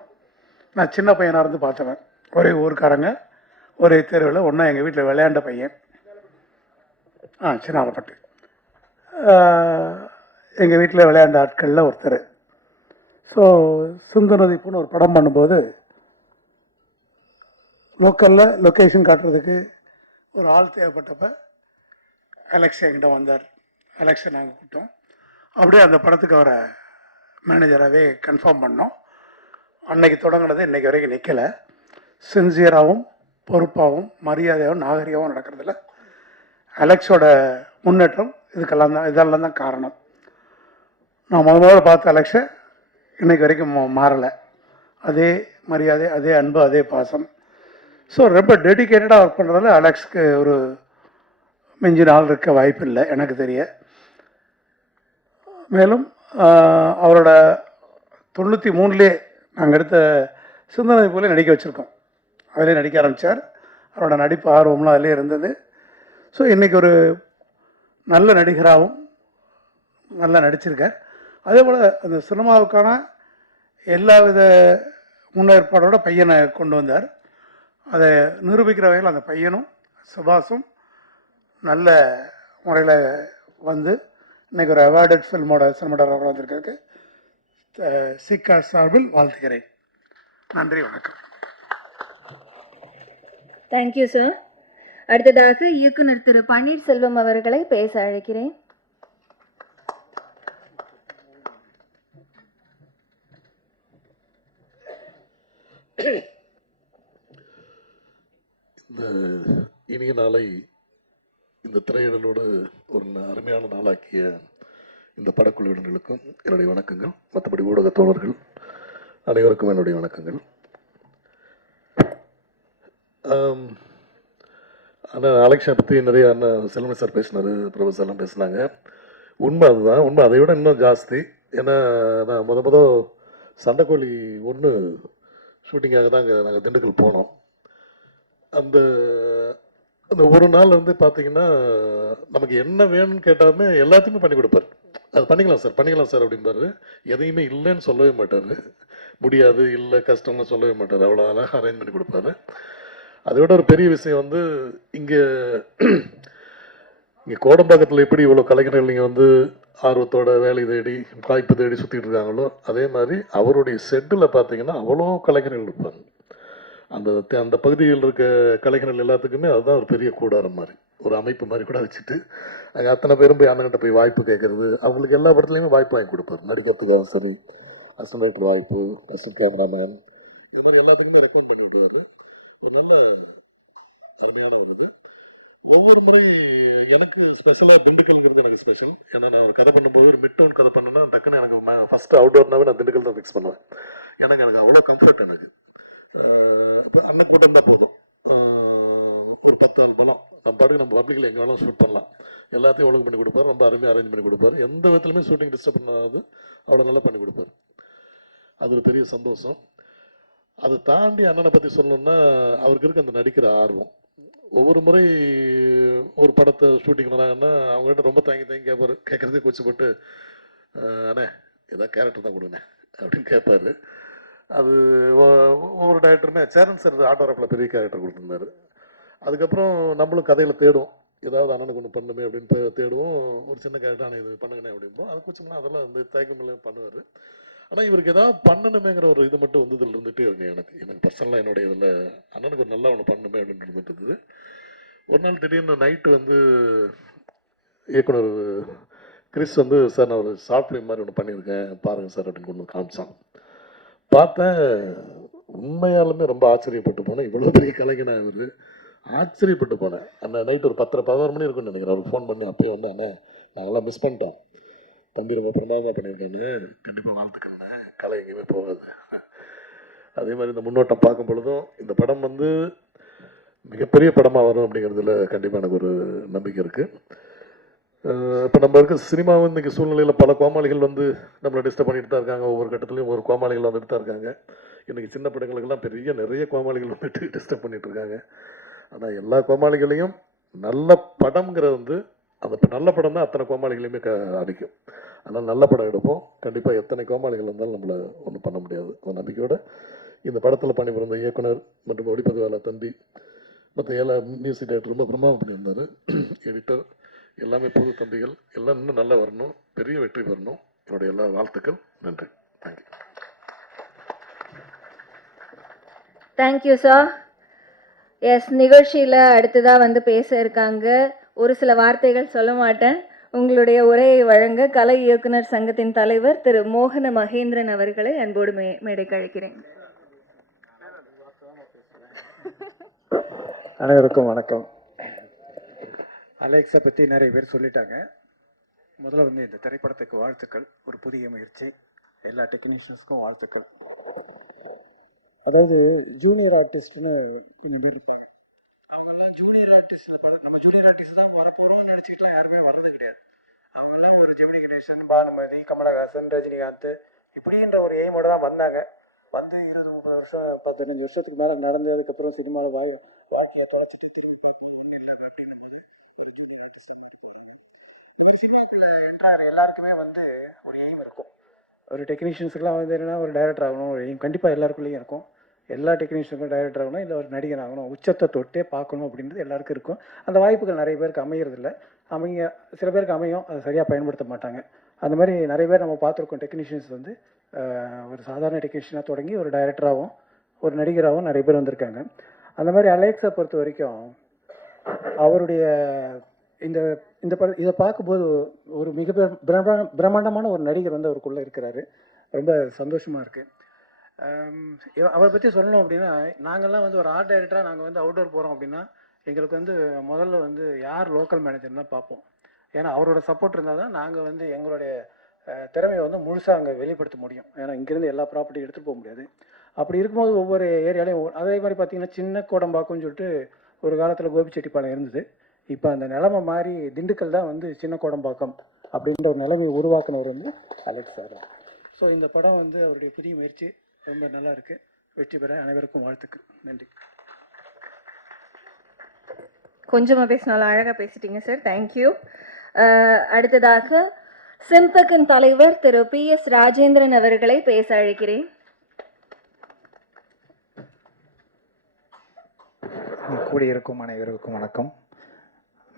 நான் சின்ன பையனாக இருந்து பார்த்தவன். ஒரே ஊருக்காரங்க, ஒரே தெருவில் ஒன்றா எங்கள் வீட்டில் விளையாண்ட பையன். சின்னாலப்பட்டு எங்கள் வீட்டில் விளையாண்ட ஆட்களில் ஒருத்தர். ஸோ சிந்து நதிப்புன்னு ஒரு படம் பண்ணும்போது லோக்கலில் லொக்கேஷன் காட்டுறதுக்கு ஒரு ஆள் தேவைப்பட்டப்ப அலெக்ஸ் என்கிட்ட வந்தார். அலெக்ஸை நாங்கள் கூப்பிட்டோம். அப்படியே அந்த படத்துக்கு அவரை மேனேஜராகவே கன்ஃபார்ம் பண்ணோம். அன்னைக்கு தொடங்கினது இன்றைக்கி வரைக்கும் நிற்கலை. சின்சியராகவும் பொறுப்பாகவும் மரியாதையாகவும் நாகரிகமாகவும் நடக்கிறதுல அலெக்ஸோட முன்னேற்றம் இதெல்லாம் தான் காரணம். நான் முதல்ல பார்த்த அலெக்ஸை இன்றைக்கு வரைக்கும் மாறலை. அதே மரியாதை, அதே அன்பு, அதே பாசம். ஸோ ரொம்ப டெடிக்கேட்டடாக ஒர்க் பண்ணுறதுல அலெக்ஸ்க்கு ஒரு மிஞ்சி நாள் இருக்க வாய்ப்பு இல்லை எனக்கு தெரிய. மேலும் அவரோட 93லே நாங்கள் எடுத்த சிந்தனை போல நடிக்க வச்சுருக்கோம். அதிலே நடிக்க ஆரம்பித்தார். அவரோட நடிப்பு ஆர்வம்லாம் அதிலே இருந்தது. ஸோ இன்றைக்கி ஒரு நல்ல நடிகராகவும் நல்லா நடிச்சிருக்கார். அதே போல் அந்த சினிமாவுக்கான எல்லா வித முன்னேற்பாடோட பையனை கொண்டு வந்தார். அதை நிரூபிக்கிற வகையில் அந்த பையனும் சுபாஷும் நல்ல முறையில் வந்து இன்றைக்கி ஒரு அவார்டட் சினிமாட்டோகிராஃபராக வந்திருக்காருக்கு. சிக்கா சார்பில் வாழ்த்துகிறேன். நன்றி, வணக்கம். Thank you sir. அடுத்ததாக இயக்குனர் திரு பன்னீர்செல்வம் அவர்களை பேச அழைக்கிறேன். இந்த இனிய நாளை இந்த திரையிடலோடு ஒரு அருமையான நாளாக்கிய இந்த படக்குழுவினர்களுக்கும் என்னுடைய வணக்கங்கள். மற்றபடி ஊடக தோழர்கள் அனைவருக்கும் என்னுடைய வணக்கங்கள். ஆனால் அலெக்ஷா பற்றி நிறைய அண்ணன் செல்வமணி சார் பேசினார், ப்ரொஃபஸர் எல்லாம் பேசினாங்க. உண்மை அதுதான், உண்மை அதை விட இன்னும் ஜாஸ்தி. ஏன்னா நான் முத சண்டைக்கோழி 1 ஷூட்டிங்காக தான் நாங்கள் திண்டுக்கல் போனோம். அந்த அந்த ஒரு நாள் வந்து பார்த்தீங்கன்னா நமக்கு என்ன வேணும்னு கேட்டாலுமே எல்லாத்தையுமே பண்ணி கொடுப்பார். அது பண்ணிக்கலாம் சார் அப்படிம்பாரு. எதையுமே இல்லைன்னு சொல்லவே மாட்டார். முடியாது, இல்லை, கஷ்டம்னு சொல்லவே மாட்டார். அவ்வளோ அழகாக அரேஞ்ச் பண்ணி கொடுப்பாரு. அதை விட ஒரு பெரிய விஷயம் வந்து இங்கே கோடம்பாக்கத்தில் எப்படி இவ்வளோ கலைஞர்கள் நீங்கள் வந்து ஆர்வத்தோட வேலை தேடி வாய்ப்பு தேடி சுற்றிட்டு இருக்காங்களோ, அதே மாதிரி அவருடைய செட்டில் பார்த்தீங்கன்னா அவ்வளோ கலைஞர்கள் இருப்பாங்க. அந்த பகுதியில் இருக்க கலைஞர்கள் எல்லாத்துக்குமே அதுதான் ஒரு பெரிய கூடாரம் மாதிரி, ஒரு அமைப்பு மாதிரி கூட வச்சுட்டு அங்கே அத்தனை பேரும் போய் அண்ணன்கிட்ட போய் வாய்ப்பு கேட்கறது. அவங்களுக்கு எல்லா படத்துலையுமே வாய்ப்பு வாங்கி கொடுப்பார். நடிக்கிறதுக்காகவும் சரி, அசிஸ்டன்ட் டைரக்டர் வாய்ப்பு, அசிஸ்டன்ட் கேமராமேன், இது மாதிரி எல்லாத்துக்குமே ரெக்கமெண்ட் பண்ணி விட்டுவார். ஒரு நல்ல அருமையான ஒரு இது. ஒவ்வொரு முறை எனக்கு ஸ்பெஷலாக திண்டுக்கல்ங்கிறது எனக்கு ஸ்பெஷல். ஏன்னா நான் ஒரு கதை பண்ணும்போது ஒரு மிட் டவுன் கதை பண்ணேன்னா டக்குன்னு எனக்கு ஃபஸ்ட்டு அவுட்டோர்னாவே நான் திண்டுக்கல் தான் ஃபிக்ஸ் பண்ணுவேன். எனக்கு அவ்வளோ கம்ஃபர்ட். எனக்கு இப்போ அந்த கூட்டம் தான் போதும். ஒரு 10 ஆள் பலம் நம்ம பாட்டுக்கு நம்ம பப்ளிக்கில் எங்கே வேணாலும் ஷூட் பண்ணலாம். எல்லாத்தையும் ஒழுங்கு பண்ணி கொடுப்பார். ரொம்ப அருமையாக அரேஞ்ச் பண்ணி கொடுப்பார். எந்த விதத்துலையுமே ஷூட்டிங் டிஸ்டர்ப் பண்ணாது அவ்வளோ நல்லா பண்ணி கொடுப்பார். அது ஒரு பெரிய சந்தோஷம். அதை தாண்டி அண்ணனை பற்றி சொல்லணும்னா அவருக்கு இருக்க அந்த நடிக்கிற ஆர்வம். ஒவ்வொரு முறை ஒரு படத்தை ஷூட்டிங் பண்ணாங்கன்னா அவங்ககிட்ட ரொம்ப தாங்கி கேட்பார். கேட்குறதே கூச்சப்பட்டு, அண்ணே ஏதாவது கேரக்டர் தான் கொடுங்க அப்படின்னு கேட்பாரு. அது ஒவ்வொரு டைரக்டருமே சேரன் சார் ஆட்டோகிராஃபில் பெரிய கேரக்டர் கொடுத்துருந்தாரு. அதுக்கப்புறம் நம்மளும் கதையில் தேடுவோம், ஏதாவது அண்ணனுக்கு ஒன்று பண்ணுமே அப்படின்னு தேடுவோம். ஒரு சின்ன கேரக்டர் ஆனால் இது பண்ணுங்கண்ணே அப்படிம்போம். அது கொஞ்சம்னா அதெல்லாம் வந்து தயக்கமெல்லாம் பண்ணுவார். ஆனால் இவருக்கு ஏதாவது பண்ணணுமேங்கிற ஒரு இது மட்டும் வந்து இதில் இருந்துகிட்டே இருக்கு. எனக்கு பர்சனலாக என்னுடைய இதில் அண்ணனுக்கு ஒரு நல்லா ஒன்று பண்ணணுமே அப்படின்னு இருந்துட்டு இருக்குது. ஒரு நாள் திடீர்னு நைட்டு வந்து இயக்குனர் கிறிஸ் வந்து, சார் நான் ஒரு ஷார்ட் ஃபிலிம் மாதிரி ஒன்று பண்ணியிருக்கேன் பாருங்கள் சார் அப்படின்னு கொண்டு காமிச்சான். பார்த்தேன், உண்மையாலுமே ரொம்ப ஆச்சரியப்பட்டு போனேன். இவ்வளோ பெரிய கலைஞனாக இவர், ஆச்சரியப்பட்டு போனேன். அந்த நைட்டு ஒரு 10-11 மணி இருக்குன்னு நினைக்கிறேன். அவர் ஃபோன் பண்ணி அப்பயே வந்து, அண்ணே நாங்களாம் மிஸ் பண்ணிட்டோம், தம்பி ரொம்ப பிரமாதமாக பண்ணியிருக்கேன்னு, கண்டிப்பாக வாழ்த்துக்கிறேண்ணே, கலை எங்கேயுமே போகாது. அதே மாதிரி இந்த முன்னோட்டம் பார்க்கும் பொழுதும் இந்த படம் வந்து மிகப்பெரிய படமாக வரும் அப்படிங்கிறதுல கண்டிப்பாக எனக்கு ஒரு நம்பிக்கை இருக்குது. இப்போ நம்ம இருக்க சினிமா வந்து இன்றைக்கி சூழ்நிலையில் பல கோமாளிகள் வந்து நம்மளை டிஸ்டர்ப் பண்ணிட்டு தான் இருக்காங்க. ஒவ்வொரு கட்டத்துலையும் ஒரு கோமாளிகள் வந்துட்டு தான் இருக்காங்க. இன்றைக்கி சின்ன படங்களுக்கெல்லாம் நிறைய கோமாளிகள் வந்துட்டு டிஸ்டர்ப் பண்ணிட்டு இருக்காங்க. ஆனால் எல்லா கோமாளிகளையும் நல்ல படம்ங்கிறது வந்து அந்த நல்ல படம் தான் அத்தனை கோமாளிகளையுமே அடிக்கும். அதனால் நல்ல படம் எடுப்போம். கண்டிப்பாக எத்தனை கோமாளிகள் இருந்தாலும் நம்மளை ஒன்றும் பண்ண முடியாது. ஒரு நம்பிக்கையோட இந்த படத்தில் பணிபுரிந்த இயக்குனர் மற்றும் ஒளிப்பதிவாளர் தம்பி, மற்ற எல்லா மியூசிக் டைரக்டர் ரொம்ப பிரமாதம் பண்ணியிருந்தார். எடிட்டர் எல்லாமே புது தம்பிகள் எல்லாம் இன்னும் நல்லா வரணும், பெரிய வெற்றி பெறணும். என்னுடைய எல்லா வாழ்த்துக்கள். நன்றி. தேங்க்யூ. Thank you sir. எஸ், நிகழ்ச்சியில் அடுத்ததாக வந்து பேச இருக்காங்க. ஒரு சில வார்த்தைகள் சொல்ல மாட்டேன். உங்களுடைய உரையை வழங்க கலை இயக்குனர் சங்கத்தின் தலைவர் திரு மோகன மகேந்திரன் அவர்களை அன்போடு மேடைக்கு அழைக்கிறேன். அனைவருக்கும் வணக்கம். அலெக்ஸை பற்றி நிறைய பேர் சொல்லிட்டாங்க. முதல்ல வந்து இந்த திரைப்படத்துக்கு வாழ்த்துக்கள். ஒரு புதிய முயற்சி. எல்லா டெக்னீஷியன்ஸ்க்கும் வாழ்த்துக்கள். அதாவது ஜூனியர் ஆர்டிஸ்ட்னு கொஞ்சம் பேர் இருப்பாங்க. அவங்கெல்லாம் ஜூனியர் ஆர்டிஸ்ட், நம்ம ஜூனியர் ஆர்டிஸ்ட் தான் வரப்போகிறோம்னு நினச்சிக்கிட்டுலாம் யாருமே வர்றது கிடையாது. அவங்கெல்லாம் ஒரு ஜெமினி கணேசன், பானுமதி, கமலஹாசன், ரஜினிகாந்த் இப்படின்ற ஒரு எய்மோடு தான் வந்தாங்க. வந்து 20-30 வருஷம் 15 வருஷத்துக்கு மேலே நடந்ததுக்கப்புறம் சினிமாவில் வாழ்க்கையை தொலைச்சிட்டு திரும்பி பார்க்கும்போது ஒன்றும் இல்லை அப்படின்னு ஒரு ஜூனியர் ஆர்டிஸ்டாக மாதிரி சினிமாக்குள்ள என்ட்ராகிற எல்லாருக்குமே வந்து ஒரு எய்ம் இருக்கும். ஒரு டெக்னீஷியன்ஸுக்குலாம் வந்து என்னென்னா ஒரு டைரக்டர் ஆகணும் ஒரு எய்ம் கண்டிப்பாக எல்லாருக்குள்ளேயும் இருக்கும். எல்லா டெக்னீஷியனுக்கும் டைரக்டர் ஆகணும், இல்லை ஒரு நடிகர் ஆகணும், உச்சத்தை தொட்டே பார்க்கணும் அப்படின்றது எல்லாருக்கும் இருக்கும். அந்த வாய்ப்புகள் நிறைய பேருக்கு அமையறதில்ல. சில பேருக்கு அமையும், அதை சரியாக பயன்படுத்த மாட்டாங்க. அந்த மாதிரி நிறைய பேர் நம்ம பார்த்துருக்கோம். டெக்னீஷியன்ஸ் வந்து ஒரு சாதாரண டெக்னீஷியனாக தொடங்கி ஒரு டைரக்டராகவும் ஒரு நடிகராகவும் நிறைய பேர் வந்திருக்காங்க. அந்த மாதிரி அலெக்ஸை பொறுத்த வரைக்கும் அவருடைய இந்த இந்த இதை பார்க்கும்போது ஒரு மிக பிரம்மாண்டமான ஒரு நடிகர் வந்து அவருக்குள்ளே இருக்கிறாரு. ரொம்ப சந்தோஷமாக இருக்குது. அவரை பற்றி சொல்லணும் அப்படின்னா, நாங்கள்லாம் வந்து ஒரு ஆர்ட் டைரக்டராக நாங்கள் வந்து அவுட்டோர் போகிறோம் அப்படின்னா எங்களுக்கு வந்து முதல்ல வந்து யார் லோக்கல் மேனேஜர்னு தான் பார்ப்போம். ஏன்னா அவரோட சப்போர்ட் இருந்தால் தான் நாங்கள் வந்து எங்களுடைய திறமையை வந்து முழுசாக அங்கே வெளிப்படுத்த முடியும். ஏன்னா இங்கேருந்து எல்லா ப்ராப்பர்ட்டியும் எடுத்துகிட்டு போக முடியாது. அப்படி இருக்கும்போது ஒவ்வொரு ஏரியாலையும் அதே மாதிரி பார்த்திங்கன்னா சின்ன கோடம்பாக்கம்னு சொல்லிட்டு ஒரு காலத்தில் கோபிச்செட்டிப்பாளையம் இருந்தது. இப்போ அந்த நிலைமை மாறி திண்டுக்கல் தான் வந்து சின்ன கோடம்பாக்கம் அப்படின்ற ஒரு நிலைமையை உருவாக்குனவர் வந்து அலெக்ஸ் சார் தான். ஸோ இந்த படம் வந்து அவருடைய புதிய முயற்சி ரொம்ப நல்லா இருக்குது. வெற்றி பெற அனைவருக்கும் வாழ்த்துக்கள். நன்றி. கொஞ்சமாக பேசினாலும் அழகாக பேசிட்டீங்க சார், தேங்க்யூ. அடுத்ததாக சிம்பக்கின் தலைவர் திரு PS ராஜேந்திரன் அவர்களை பேச அழைக்கிறேன். கூடியிருக்கும் அனைவருக்கும் வணக்கம்.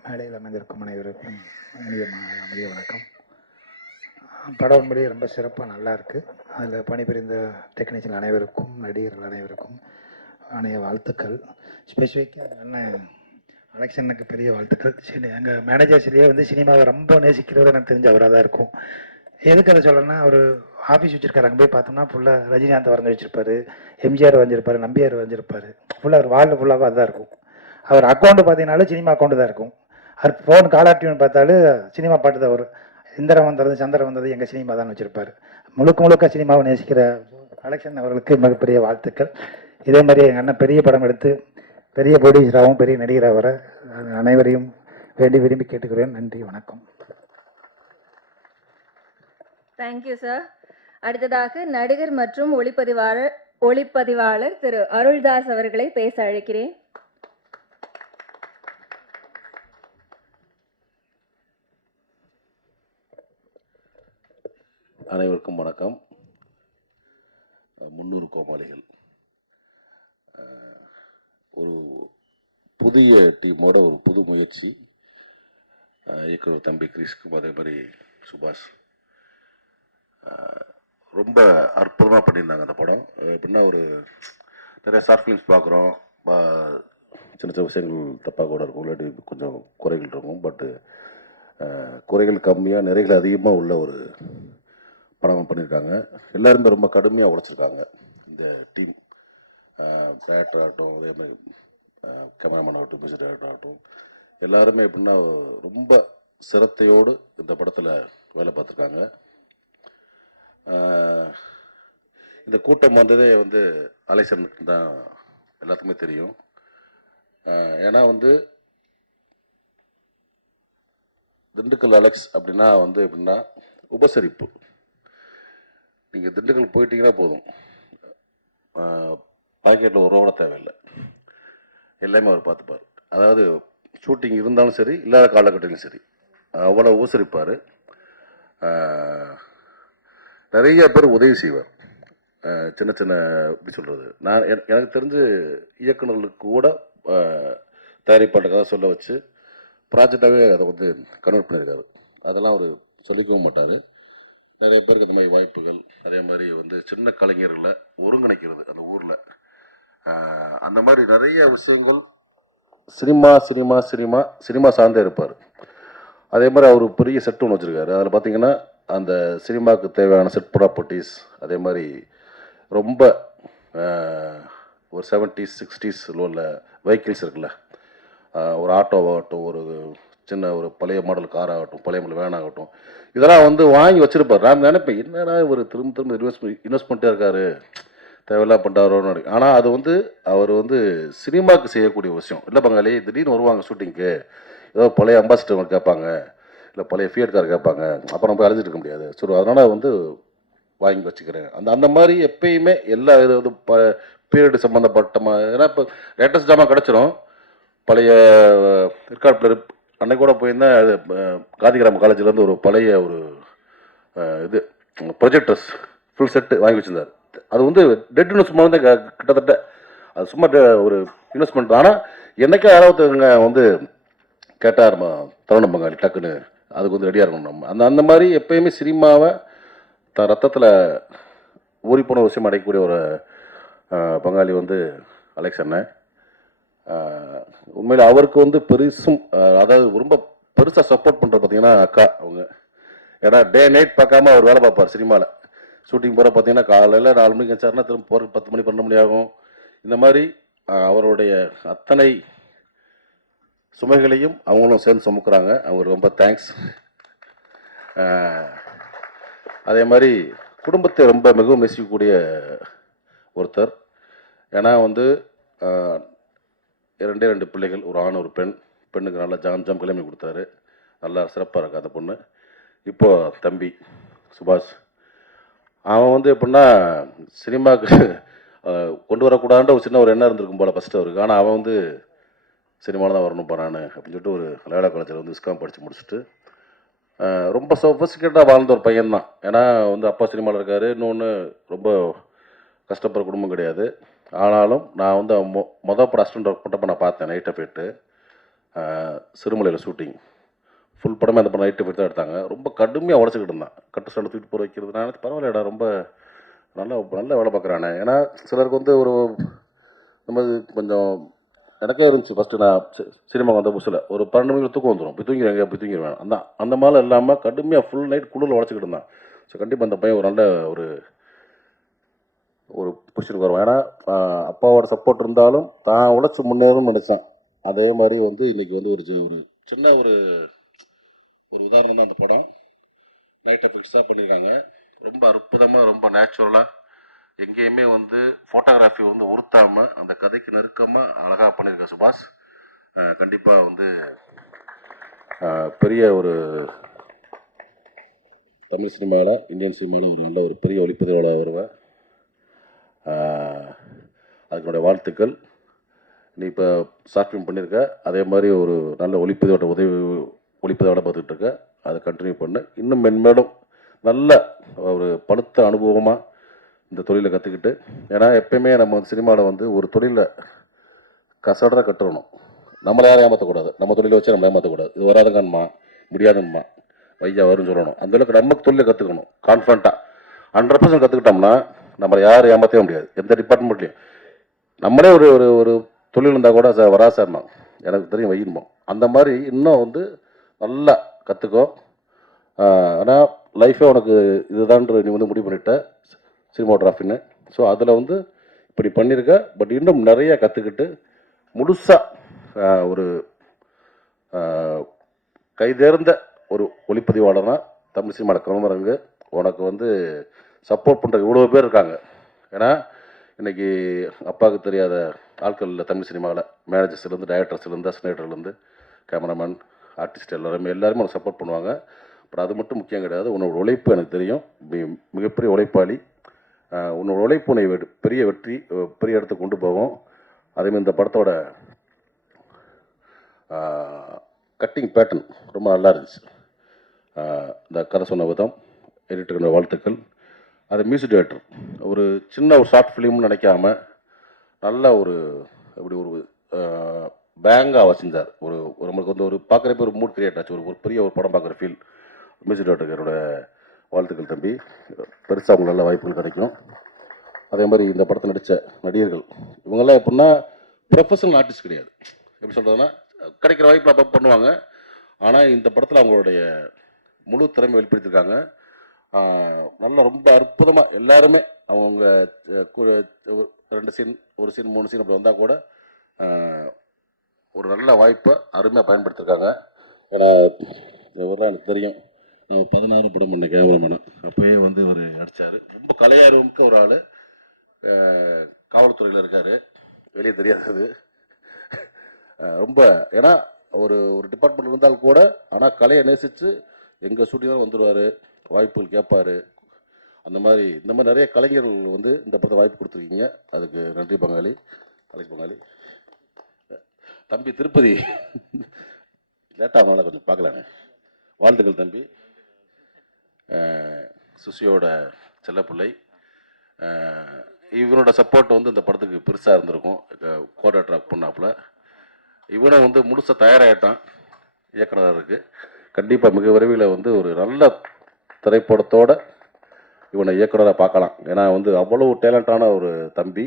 மேடையில் அமைந்திருக்கும் அனைவருக்கும் அமைதிய வணக்கம். படம் உண்மையிலேயே ரொம்ப சிறப்பாக நல்லா இருக்குது. அதில் பணிபுரிந்த டெக்னீஷியன் அனைவருக்கும் நடிகர்கள் அனைவருக்கும் அனைய வாழ்த்துக்கள். ஸ்பெசிஃபிக்காக அண்ணன் அலெக்சனுக்கு பெரிய வாழ்த்துக்கள். சரி, எங்கள் மேனேஜர் சரியாக வந்து சினிமாவை ரொம்ப நேசிக்கிறது எனக்கு தெரிஞ்ச அவராக தான் இருக்கும். எதுக்கு அதை சொல்லணும்னா, ஒரு ஆஃபீஸ் வச்சுருக்காரு, அங்கே போய் பார்த்தோம்னா ஃபுல்லாக ரஜினிகாந்த் வரைஞ்சி வச்சுருப்பாரு, எம்ஜிஆர் வரைஞ்சிருப்பாரு, நம்பியார் வரைஞ்சிருப்பாரு. ஃபுல்லாக ஒரு வாலில் ஃபுல்லாக அதுதான் இருக்கும். அவர் அக்கௌண்ட்டு பார்த்தீங்கன்னாலும் சினிமா அக்கௌண்ட்டு தான் இருக்கும். அவர் ஃபோன் காலர் டியூன் பார்த்தாலும் சினிமா பாட்டு தான் வரும். இந்திரம் வந்தது சந்திரம் வந்தது எங்கள் சினிமா தான் வச்சுருப்பார். முழுக்க சினிமாவை நேசிக்கிற அலெக்சன் அவர்களுக்கு மிகப்பெரிய வாழ்த்துக்கள். இதே மாதிரி எங்கள் அண்ணன் பெரிய படம் எடுத்து பெரிய ப்ரொடியூசராகவும் பெரிய நடிகராக வர அனைவரையும் வேண்டி விரும்பி கேட்டுக்கிறேன். நன்றி, வணக்கம். Thank you sir. அடுத்ததாக நடிகர் மற்றும் ஒளிப்பதிவாளர் திரு அருள்தாஸ் அவர்களை பேச அழைக்கிறேன். அனைவருக்கும் வணக்கம். 300 கோமாளிகள் ஒரு புதிய டீமோட ஒரு புது முயற்சி. இயக்குனர் தம்பி கிரிஷ்க்கும் அதே மாதிரி சுபாஷ் ரொம்ப அற்புதமாக பண்ணியிருந்தாங்க அந்த படம். எப்படின்னா ஒரு நிறைய ஷார்ட் ஃபிலிம்ஸ் பார்க்குறோம், சின்ன சின்ன விஷயங்கள் தப்பாக கூட இருக்கும், இல்லாட்டி கொஞ்சம் குறைகள் இருக்கும். பட்டு குறைகள் கம்மியாக நிறைகள் அதிகமாக உள்ள ஒரு படம் பண்ணியிருக்காங்க. எல்லாருமே ரொம்ப கடுமையாக உழைச்சிருக்காங்க. இந்த டீம் டேரக்டர் ஆகட்டும், அதே மாதிரி கேமராமேன் ஆகட்டும், மியூசிக் டைரக்டர் ஆகட்டும், எல்லாருமே எப்படின்னா ரொம்ப சிரத்தையோடு இந்த படத்தில் வேலை பார்த்துருக்காங்க. இந்த கூட்டம் வந்ததே வந்து அலெக்சனுக்கு தான் எல்லாத்துக்குமே தெரியும். ஏன்னா வந்து திண்டுக்கல் அலெக்ஸ் அப்படின்னா வந்து எப்படின்னா உபசரிப்பு. நீங்கள் திண்டுக்கல் போயிட்டீங்கன்னா போதும், பாக்கெட்டில் ஒரு ரூபா தேவையில்லை, எல்லாமே அவர் பார்த்துப்பார். அதாவது ஷூட்டிங் இருந்தாலும் சரி, இல்லாத காலகட்டத்திலும் சரி, அவ்வளோ உபசரிப்பார். நிறைய பேர் உதவி செய்வார். சின்ன சின்ன எப்படி சொல்கிறது, நான் எனக்கு தெரிஞ்சு இயக்குநர்களுக்கு கூட தயாரிப்பாளர்களை சொல்ல வச்சு ப்ராஜெக்டாகவே அதை வந்து கன்வெர்ட் பண்ணியிருக்காரு. அதெல்லாம் அவர் சொல்லிக்கவும் மாட்டார். நிறைய பேருக்கு அந்த மாதிரி வாய்ப்புகள், அதே மாதிரி வந்து சின்ன கலைஞர்களை ஒருங்கிணைக்கிறது அந்த ஊரில், அந்த மாதிரி நிறைய விஷயங்கள் சினிமா சார்ந்தே இருப்பார். அதே மாதிரி அவர் பெரிய செட் ஒன்று வச்சுருக்காரு. அதில் பார்த்தீங்கன்னா அந்த சினிமாவுக்கு தேவையான செட் ப்ராப்பர்ட்டிஸ், அதே மாதிரி ரொம்ப ஒரு 70s 60s உள்ள வெஹிக்கிள்ஸ் இருக்குல்ல, ஒரு ஆட்டோவாகட்டும், ஒரு சின்ன ஒரு பழைய மாடல் கார் ஆகட்டும், பழைய மாடல் வேன் ஆகட்டும், இதெல்லாம் வந்து வாங்கி வச்சுருப்பார். நான் நினைப்பேன், என்னடா இவர் திரும்ப இன்வெஸ்ட் பண்ணிட்டே இருக்காரு, தேவையில்லாம் பண்ணுறாரோன்னு. ஆனால் அது வந்து அவர் வந்து சினிமாவுக்கு செய்யக்கூடிய விஷயம் இல்லை. பங்காளி திடீர்னு வருவாங்க ஷூட்டிங்க்கு, ஏதோ பழைய அம்பாசிடர் கேட்பாங்க, இல்லை பழைய ஃபியட் கார் கேட்பாங்க, அப்புறம் நம்ம அழிஞ்சிட்டு இருக்க முடியாது. ஸோ அதனால் வந்து வாங்கி வச்சுக்கிறேன். அந்த மாதிரி எப்பயுமே எல்லா இது பீரியடு சம்மந்தப்பட்ட ஏன்னா இப்போ லேட்டஸ்ட் ஜாமான் கிடச்சிரும். பழைய ரெக்கார்ட் பிளேயர் அன்னைக்கு கூட போயிருந்தேன். அது காந்திகிராம காலேஜ்லேருந்து ஒரு பழைய ஒரு இது ப்ரொஜெக்டர்ஸ் ஃபுல் செட்டு வாங்கி வச்சுருந்தார். அது வந்து டெட் இன்வெஸ்ட்மெண்ட் தான் கிட்டத்தட்ட அது சும்மா ஒரு இன்வெஸ்ட்மெண்ட். ஆனால் என்னைக்கா யாராவது வந்து கேட்டார் தருணம் பங்காளி டக்குன்னு அதுக்கு வந்து ரெடியாக இருக்கணும். நம்ம அந்த மாதிரி எப்பயுமே சினிமாவை ரத்தத்தில் ஊறி போன விஷயம் அடையக்கூடிய ஒரு பங்காளி வந்து அலெக்ஸ் அண்ணன். உண்மையில் அவருக்கு வந்து பெருசும் அதாவது ரொம்ப பெருசாக சப்போர்ட் பண்ணுறது பார்த்தீங்கன்னா அக்கா அவங்க. ஏன்னா டே நைட் பார்க்காம அவர் வேலை பார்ப்பார் சினிமாவில். ஷூட்டிங் போகிற பார்த்தீங்கன்னா காலையில் 4 மணிக்கு வச்சாருன்னா திரும்ப போகிற 10 மணி 12 மணி ஆகும். இந்த மாதிரி அவருடைய அத்தனை சுமைகளையும் அவங்களும் சேர்ந்து சுமக்குறாங்க. அவங்களுக்கு ரொம்ப தேங்க்ஸ். அதே மாதிரி குடும்பத்தை ரொம்ப மிகவும் நேசிக்கக்கூடிய ஒருத்தர். ஏன்னா வந்து 2 பிள்ளைகள், ஒரு ஆண் ஒரு பெண். பெண்ணுக்கு நல்லா ஜாம் கிளம்பி கொடுத்தாரு. நல்லா சிறப்பாக இருக்கு அந்த பொண்ணு. இப்போது தம்பி சுபாஷ் அவன் வந்து எப்படின்னா சினிமாவுக்கு கொண்டு வரக்கூடாதுன்ற ஒரு சின்ன ஒரு எண்ணம் இருந்திருக்கும் போல் ஃபஸ்ட்டு அவருக்கு. ஆனால் அவன் வந்து சினிமாவில் தான் வரணும் நான் அப்படின்னு சொல்லிட்டு ஒரு லயோலா காலேஜில் வந்து விஸ்காம் படித்து முடிச்சுட்டு ரொம்ப சொஃபிஸ்டிகேட்டாக வாழ்ந்த ஒரு பையன் தான். ஏன்னா வந்து அப்பா சினிமாவில் இருக்கார். இன்னொன்று ரொம்ப கஷ்டப்படுற குடும்பம் கிடையாது. ஆனாலும் நான் வந்து மொதல் படம் அசிஸ்டன்ட் ஒர்க் பண்ணப்போ நான் பார்த்தேன். நைட் எஃபெக்ட்டு சிறுமலையில் ஷூட்டிங் ஃபுல் படமே அந்த படம் நைட் எஃபெக்ட் தான் எடுத்தாங்க. ரொம்ப கடுமையாக உடச்சிக்கிட்டு இருந்தான். கட்டு ஸ்டாண்டை தூக்கிட்டு போகிற வைக்கிறது. நான் பரவாயில்லடா ரொம்ப நல்ல வேலை பார்க்குறானே. ஏன்னா சிலருக்கு வந்து ஒரு நம்ம கொஞ்சம் எனக்கே இருந்துச்சு ஃபஸ்ட்டு. நான் சினிமா வந்த புதுசில் ஒரு 12 மணிக்கு தூக்கம் வந்துடும். போய் தூங்கிடுவேன் போய் தூங்கிடுவேன். அந்த மாதிரி இல்லாமல் கடுமையாக ஃபுல் நைட் குளிரில் உடச்சிக்கிட்டு இருந்தான். ஸோ கண்டிப்பாக அந்த பையன் ஒரு நல்ல ஒரு பொசிஷனுக்கு வருவான். ஏன்னா அப்பாவோட சப்போர்ட் இருந்தாலும் தான் உழைச்சி முன்னேறும்னு நினச்சான். அதே மாதிரி வந்து இன்றைக்கி வந்து ஒரு சின்ன ஒரு உதாரணம் தான் அந்த படம். நைட் எஃபெக்ட்ஸாக பண்ணியிருக்காங்க. ரொம்ப அற்புதமாக ரொம்ப நேச்சுரலாக எங்கேயுமே வந்து ஃபோட்டோகிராஃபி வந்து உறுத்தாமல் அந்த கதைக்கு நெருக்கமாக அழகாக பண்ணியிருக்க சுபாஷ். கண்டிப்பாக வந்து பெரிய ஒரு தமிழ் சினிமாவில் இந்தியன் சினிமாவில் ஒரு நல்ல ஒரு பெரிய ஒளிப்பதிவாளர் வருவேன். அதுக்கு என்னுடைய வாழ்த்துக்கள். நீ இப்போ ஷார்ட் ஃபிலிம் பண்ணியிருக்க, அதே மாதிரி ஒரு நல்ல ஒளிப்பதிவோட பார்த்துக்கிட்டு இருக்க. அதை கண்டினியூ பண்ண இன்னும் மென்மேலும் நல்ல ஒரு பழுத்த அனுபவமாக இந்த தொழிலை கற்றுக்கிட்டு. ஏன்னா எப்பயுமே நம்ம சினிமாவில் வந்து ஒரு தொழிலை கசடராக கட்டுறணும். நம்மளை யாரும் ஏமாற்றக்கூடாது. நம்ம தொழிலை வச்சு நம்மளை ஏமாற்றக்கூடாது. இது வராதுங்கம்மா முடியாதுங்கம்மா வையா வரும்னு சொல்லணும். அந்தளவுக்கு நமக்கு தொழிலை கற்றுக்கணும். கான்ஃபிடண்ட்டாக 100% கற்றுக்கிட்டோம்னா நம்மளை யாரும் ஏமாற்றவே முடியாது. எந்த டிபார்ட்மெண்ட்லையும் நம்மளே ஒரு தொழில் இருந்தால் கூட சார் வரா சார்மா எனக்கு தெரியும் வையணுமோ அந்த மாதிரி இன்னும் வந்து நல்லா கற்றுக்கோ. ஆனால் லைஃபே உனக்கு இதுதான்ற நீ வந்து முடிவு பண்ணிட்ட சினிமாட்டோகிராஃபின்னு. ஸோ அதில் வந்து இப்படி பண்ணியிருக்க. பட் இன்னும் நிறையா கற்றுக்கிட்டு முழுசாக ஒரு கைதேர்ந்த ஒரு ஒளிப்பதிவாளர்னா தமிழ் சினிமாவில் கிளம்புறங்க உனக்கு வந்து சப்போர்ட் பண்ணுற இவ்வளோ பேர் இருக்காங்க. ஏன்னா இன்றைக்கி அப்பாவுக்கு தெரியாத ஆட்கள் இல்லை தமிழ் சினிமாவில். மேனேஜர்ஸ்லேருந்து டைரக்டர்ஸ்லேருந்து அசிஸ்டன்ட்லேருந்து கேமராமேன் ஆர்டிஸ்ட் எல்லாருமே உனக்கு சப்போர்ட் பண்ணுவாங்க. பட் அது மட்டும் முக்கியம் கிடையாது. உன்னோட உழைப்பு எனக்கு தெரியும். மிகப்பெரிய உழைப்பாளி. உன்னோட உழைப்பு உன்னை பெரிய வெற்றி பெரிய இடத்துக்கு கொண்டு போவோம். அதேமாதிரி இந்த படத்தோட கட்டிங் பேட்டர்ன் ரொம்ப நல்லா இருந்துச்சு. இந்த கதை சொன்ன விதம் எடிட்டர் வாழ்த்துக்கள். அது மியூசிக் டைரக்டர் ஒரு சின்ன ஒரு ஷார்ட் ஃபிலிம்னு நினைக்காம நல்ல ஒரு எப்படி ஒரு பேங்காக வச்சிருந்தார். நம்மளுக்கு வந்து ஒரு பார்க்குறப்ப ஒரு மூட் கிரியேட் ஆச்சு. ஒரு பெரிய ஒரு படம் பார்க்குற ஃபீல். மியூசிக் டைரக்டரோட வாழ்த்துக்கள் தம்பி. பெருசாக அவங்களுக்கு நல்ல வாய்ப்புகள் கிடைக்கும். அதே மாதிரி இந்த படத்தை நடித்த நடிகர்கள் இவங்கெல்லாம் எப்படின்னா ப்ரொஃபஷனல் ஆர்டிஸ்ட் கிடையாது. எப்படி சொல்கிறதுனா கிடைக்கிற வாய்ப்பு அப்போ பண்ணுவாங்க. ஆனால் இந்த படத்தில் அவங்களுடைய முழு திறமை வெளிப்படுத்தியிருக்காங்க. நல்லா ரொம்ப அற்புதமாக எல்லாருமே அவங்க 2 சீன் 1 சீன் 3 சீன் அப்படி வந்தால் கூட ஒரு நல்ல வாய்ப்பை அருமையாக பயன்படுத்தியிருக்காங்க. ஏன்னா இவரெல்லாம் எனக்கு தெரியும். நம்ம 16 படம் பண்ண கேமராமேனு அப்போயே வந்து இவர் நடித்தார். ரொம்ப கலையார்வமிக்க ஒரு ஆள். காவல்துறையில் இருக்கார். வெளியே தெரியாது ரொம்ப. ஏன்னா ஒரு டிபார்ட்மெண்ட் இருந்தால் கூட ஆனால் கலையை நேசித்து எங்கள் ஷூட்டிங் தான் வந்துடுவார். வாய்ப்புகள் கேட்பார். அந்த மாதிரி இந்த மாதிரி நிறைய கலைஞர்கள் வந்து இந்த படத்தை வாய்ப்பு கொடுத்துருக்கீங்க. அதுக்கு நன்றி பங்காளி, அலெக்ஸ் பங்காளி. தம்பி திருப்பதி லேட்டாக அவனால் கொஞ்சம் பார்க்கலாங்க. வாழ்த்துக்கள் தம்பி. சுசியோட செல்லப்பிள்ளை. இவனோட சப்போர்ட் வந்து இந்த படத்துக்கு பெருசாக இருந்திருக்கும். கோஆர்டினேட்டர் ஒர்க் பண்ணாப்புல இவனை வந்து முழுசாக தயாராகிட்டான் இயக்குனருக்கு. கண்டிப்பாக மிக விரைவில் வந்து ஒரு நல்ல திரைப்படத்தோட இவனை இயக்குனராக பார்க்கலாம். ஏன்னா வந்து அவ்வளவு டேலண்டான ஒரு தம்பி,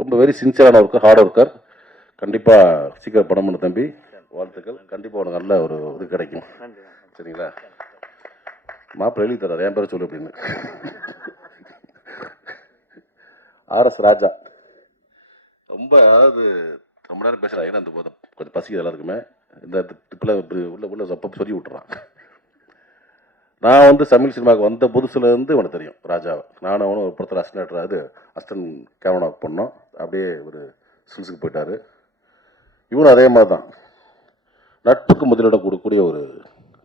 ரொம்ப வெரி சின்சியரான ஒர்க்கர், ஹார்ட் ஒர்க்கர். கண்டிப்பாக சீக்கிரம் படம் பண்ண தம்பி, வாழ்த்துக்கள். கண்டிப்பாக உனக்கு நல்ல ஒரு இது கிடைக்கும். சரிங்களா? மாப்பிள்ளை எழுதி தர்றாரு, என் பேரை சொல்லு அப்படின்னு. ஆர்எஸ் ராஜா ரொம்ப, அதாவது ரொம்ப நேரம் பேசுகிறா. ஏன்னா அந்த கொஞ்சம் பசி எல்லாருக்குமே இந்த இப்பெல்லாம் உள்ள அப்போ சொல்லி விட்டுறான். நான் வந்து தமிழ் சினிமாவுக்கு வந்த புதுசுலேருந்து உனக்கு தெரியும் ராஜாவை. நானும் அவனும் ஒரு படத்தில் அசிஸ்டன்ட் கேமரா ஒர்க் பண்ணோம். அப்படியே ஒரு ஸ்கில்ஸுக்கு போயிட்டார். இவனும் அதே மாதிரி தான், நட்புக்கு முதலிடம் கொடுக்கக்கூடிய ஒரு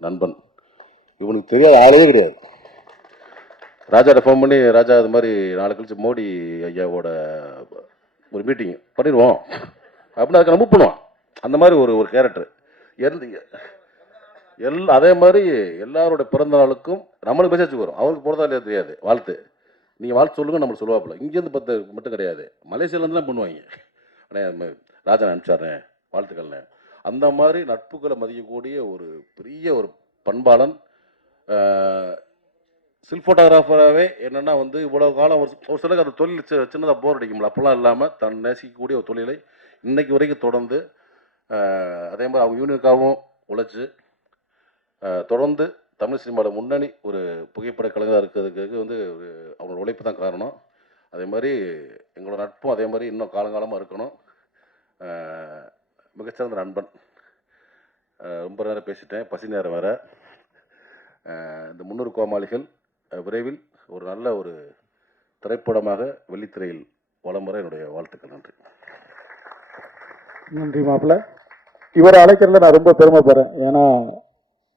நண்பன். இவனுக்கு தெரியாத ஆளே கிடையாது. ராஜாட்ட ஃபோன் பண்ணி, ராஜா இது மாதிரி நாளை கழிச்சு மோடி ஐயாவோட ஒரு மீட்டிங் பண்ணிடுவோம் அப்படின்னு அதுக்கு நம்ம பண்ணுவான். அந்த மாதிரி ஒரு கேரக்டர் அதே மாதிரி எல்லாரோட பிறந்த நாளுக்கும் நம்மளுக்கு மெசேஜ் வரும். அவருக்கு பிறந்தா இல்லையா தெரியாது, வாழ்த்து நீங்கள் வாழ்த்து சொல்லுங்க நம்மளுக்கு சொல்லுவாப்புல. இங்கேருந்து 10 மட்டும் கிடையாது, மலேசியாவிலேருந்துலாம் பண்ணுவாங்க. ஆனால் ராஜா அனுப்பிச்சாரேன் வாழ்த்துக்கள்னே. அந்த மாதிரி நட்புகளை மதிக்கக்கூடிய ஒரு பெரிய ஒரு பண்பாளன். ஸ்டில் ஃபோட்டோகிராஃபராகவே என்னென்னா வந்து இவ்வளோ காலம் ஒரு சிலருக்கு அந்த தொழில் சின்னதாக போர் அடிக்கும்ல, அப்போல்லாம் இல்லாமல் தன் நேசிக்கக்கூடிய ஒரு தொழிலை இன்னைக்கு வரைக்கும் தொடர்ந்து, அதே மாதிரி அவங்க யூனியனுக்காகவும் உழைச்சி தொடர்ந்து தமிழ் சினிமாவில் முன்னணி ஒரு புகைப்பட கலைஞராக இருக்கிறதுக்கு வந்து அவங்களோட உழைப்பு தான் காரணம். அதே மாதிரி எங்களோட நட்பும் அதே மாதிரி இன்னும் காலங்காலமாக இருக்கணும். மிகச்சிறந்த நண்பன். ரொம்ப நேரம் பேசிட்டேன், பசி நேரம் வேறு. இந்த 300 கோமாளிகள் விரைவில் ஒரு நல்ல ஒரு திரைப்படமாக வெள்ளித்திரையில் வலம் வர என்னுடைய வாழ்த்துக்கள். நன்றி. நன்றி மாப்பிள்ள. இவரை அழைக்கிறதுல நான் ரொம்ப பெருமைப்படுறேன். ஏன்னா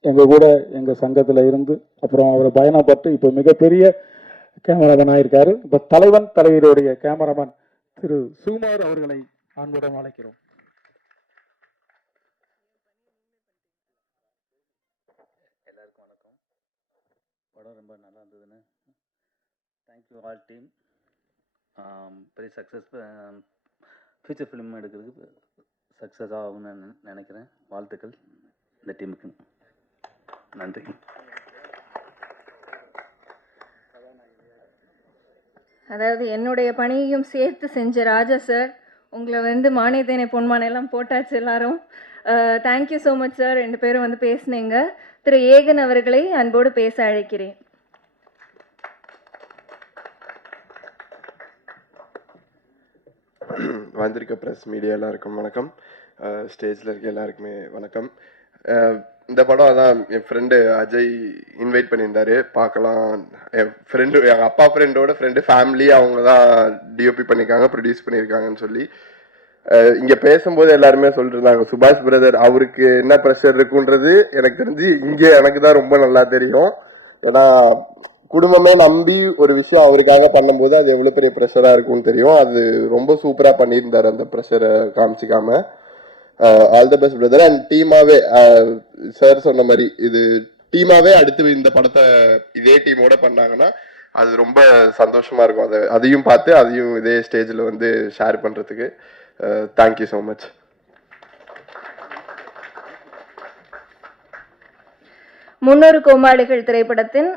எங்கள் கூட எங்கள் சங்கத்தில் இருந்து அப்புறம் அவரை பயணப்பட்டு இப்போ மிகப்பெரிய கேமராமேன் ஆயிருக்காரு. இப்போ தலைவன் தலைவருடைய கேமராமேன் திரு சுகுமார் அவர்களை அன்புடன் அழைக்கிறோம். எல்லாருக்கும் வணக்கம். படம் ரொம்ப நல்லா இருந்ததுன்னு தேங்க்யூ ஆல் டீம். பெரிய சக்ஸஸ், ஃபியூச்சர் ஃபிலிம் எடுக்கிறதுக்கு சக்ஸஸ் ஆகும்னு நினைக்கிறேன். வாழ்த்துக்கள் இந்த டீமுக்கு. நன்றி. அதாவது என்னுடைய பணியையும் சேர்த்து செஞ்ச ராஜா சார், உங்களை வந்து மானியத்தேனை பொன்மானையெல்லாம் போட்டாச்சு எல்லாரும். Thank you so much sir. 2 பேரும் வந்து பேசுனீங்க. திரு ஏகன் அவர்களை அன்போடு பேச அழைக்கிறேன். வந்திருக்க ப்ரெஸ் மீடியா எல்லாருக்கும் வணக்கம். ஸ்டேஜில் இருக்க எல்லாருக்குமே வணக்கம். இந்த படம் அதான் என் ஃப்ரெண்டு அஜய் இன்வைட் பண்ணியிருந்தாரு பார்க்கலாம். என் ஃப்ரெண்டு, எங்கள் அப்பா ஃப்ரெண்டோட ஃப்ரெண்டு, ஃபேமிலி அவங்க தான் டிஓபி பண்ணியிருக்காங்க, ப்ரொடியூஸ் பண்ணியிருக்காங்கன்னு சொல்லி இங்கே பேசும்போது எல்லாருமே சொல்லிட்டு இருந்தாங்க. சுபாஷ் பிரதர் அவருக்கு என்ன ப்ரெஷர் இருக்குன்றது எனக்கு தெரிஞ்சு இங்கே எனக்கு தான் ரொம்ப நல்லா தெரியும். ஏன்னா குடும்பமே நம்பி ஒரு விஷயம் அவருக்காக பண்ணும்போது அது எவ்வளோ பெரிய ப்ரெஷராக இருக்கும்னு தெரியும். அது ரொம்ப சூப்பராக பண்ணியிருந்தார், அந்த ப்ரெஷரை காமிச்சிக்காம. All the best brother. And டீமாவே சார் சொன்ன மாதிரி இது டீமாவே அடுத்து இந்த படத்தை இதே டீமோட பண்ணாங்கன்னா அது ரொம்ப சந்தோஷமா இருக்கும். அதையும் பார்த்து அதையும் இதே ஸ்டேஜில் வந்து ஷேர் பண்ணுறதுக்கு தேங்க்யூ ஸோ மச். முன்னொரு கோமாளிகள் திரைப்படத்தின்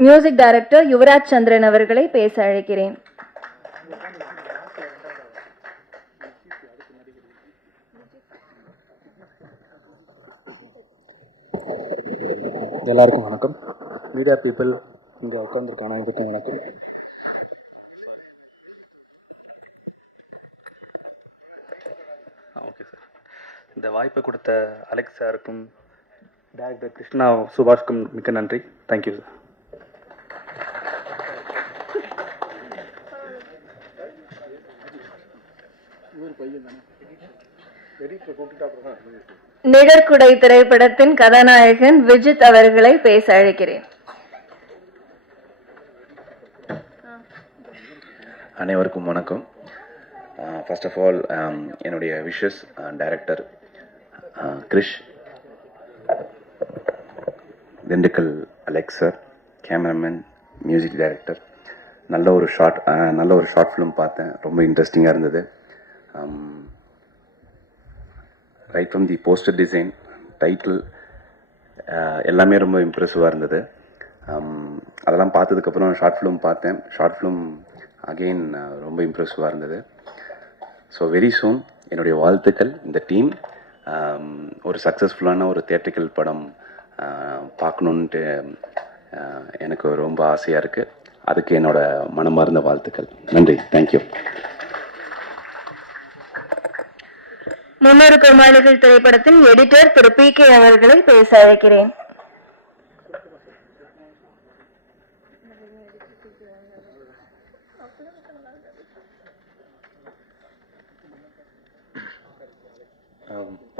மியூசிக் டைரக்டர் யுவராஜ் சந்திரன் அவர்களை பேச அழைக்கிறேன். எல்லாருக்கும் வணக்கம். மீடியா பீப்புள் இங்கே உட்காந்துருக்கான இதுக்கும் வணக்கம். Okay sir. இந்த வாய்ப்பை கொடுத்த அலெக்ஸ் சாருக்கும் டைரக்டர் கிருஷ்ணா சுபாஷ்க்கும் மிக்க நன்றி. Thank you sir. நிழற்குடை திரைப்படத்தின் கதாநாயகன் விஜித் அவர்களை பேச அழைக்கிறேன். அனைவருக்கும் வணக்கம். ஃபர்ஸ்ட் ஆஃப் ஆல் என்னுடைய wishes director Krish, Dindigul Alex sir, cameraman, music director. நல்ல ஒரு ஷார்ட் ஃபிலிம் பார்த்தேன், ரொம்ப இன்ட்ரெஸ்டிங்காக இருந்தது. Right from the poster design, title எல்லாமே ரொம்ப இம்ப்ரெசிவாக இருந்தது. அதெல்லாம் பார்த்ததுக்கப்புறம் ஷார்ட் ஃபிலிம் பார்த்தேன். ஷார்ட் ஃபிலிம் அகெயின் ரொம்ப இம்ப்ரெசிவாக இருந்தது. ஸோ வெரி சூன் என்னுடைய வாழ்த்துக்கள். இந்த டீம் ஒரு சக்ஸஸ்ஃபுல்லான ஒரு தியேட்ரிக்கல் படம் பார்க்கணுன்ட்டு எனக்கு ரொம்ப ஆசையாக இருக்குது. அதுக்கு என்னோடய மனமார்ந்த வாழ்த்துக்கள். நன்றி. தேங்க்யூ. முன்னூறு கோமாளிகள் திரைப்படத்தின் எடிட்டர் திரு PK அவர்களை பேச அழைக்கிறேன்.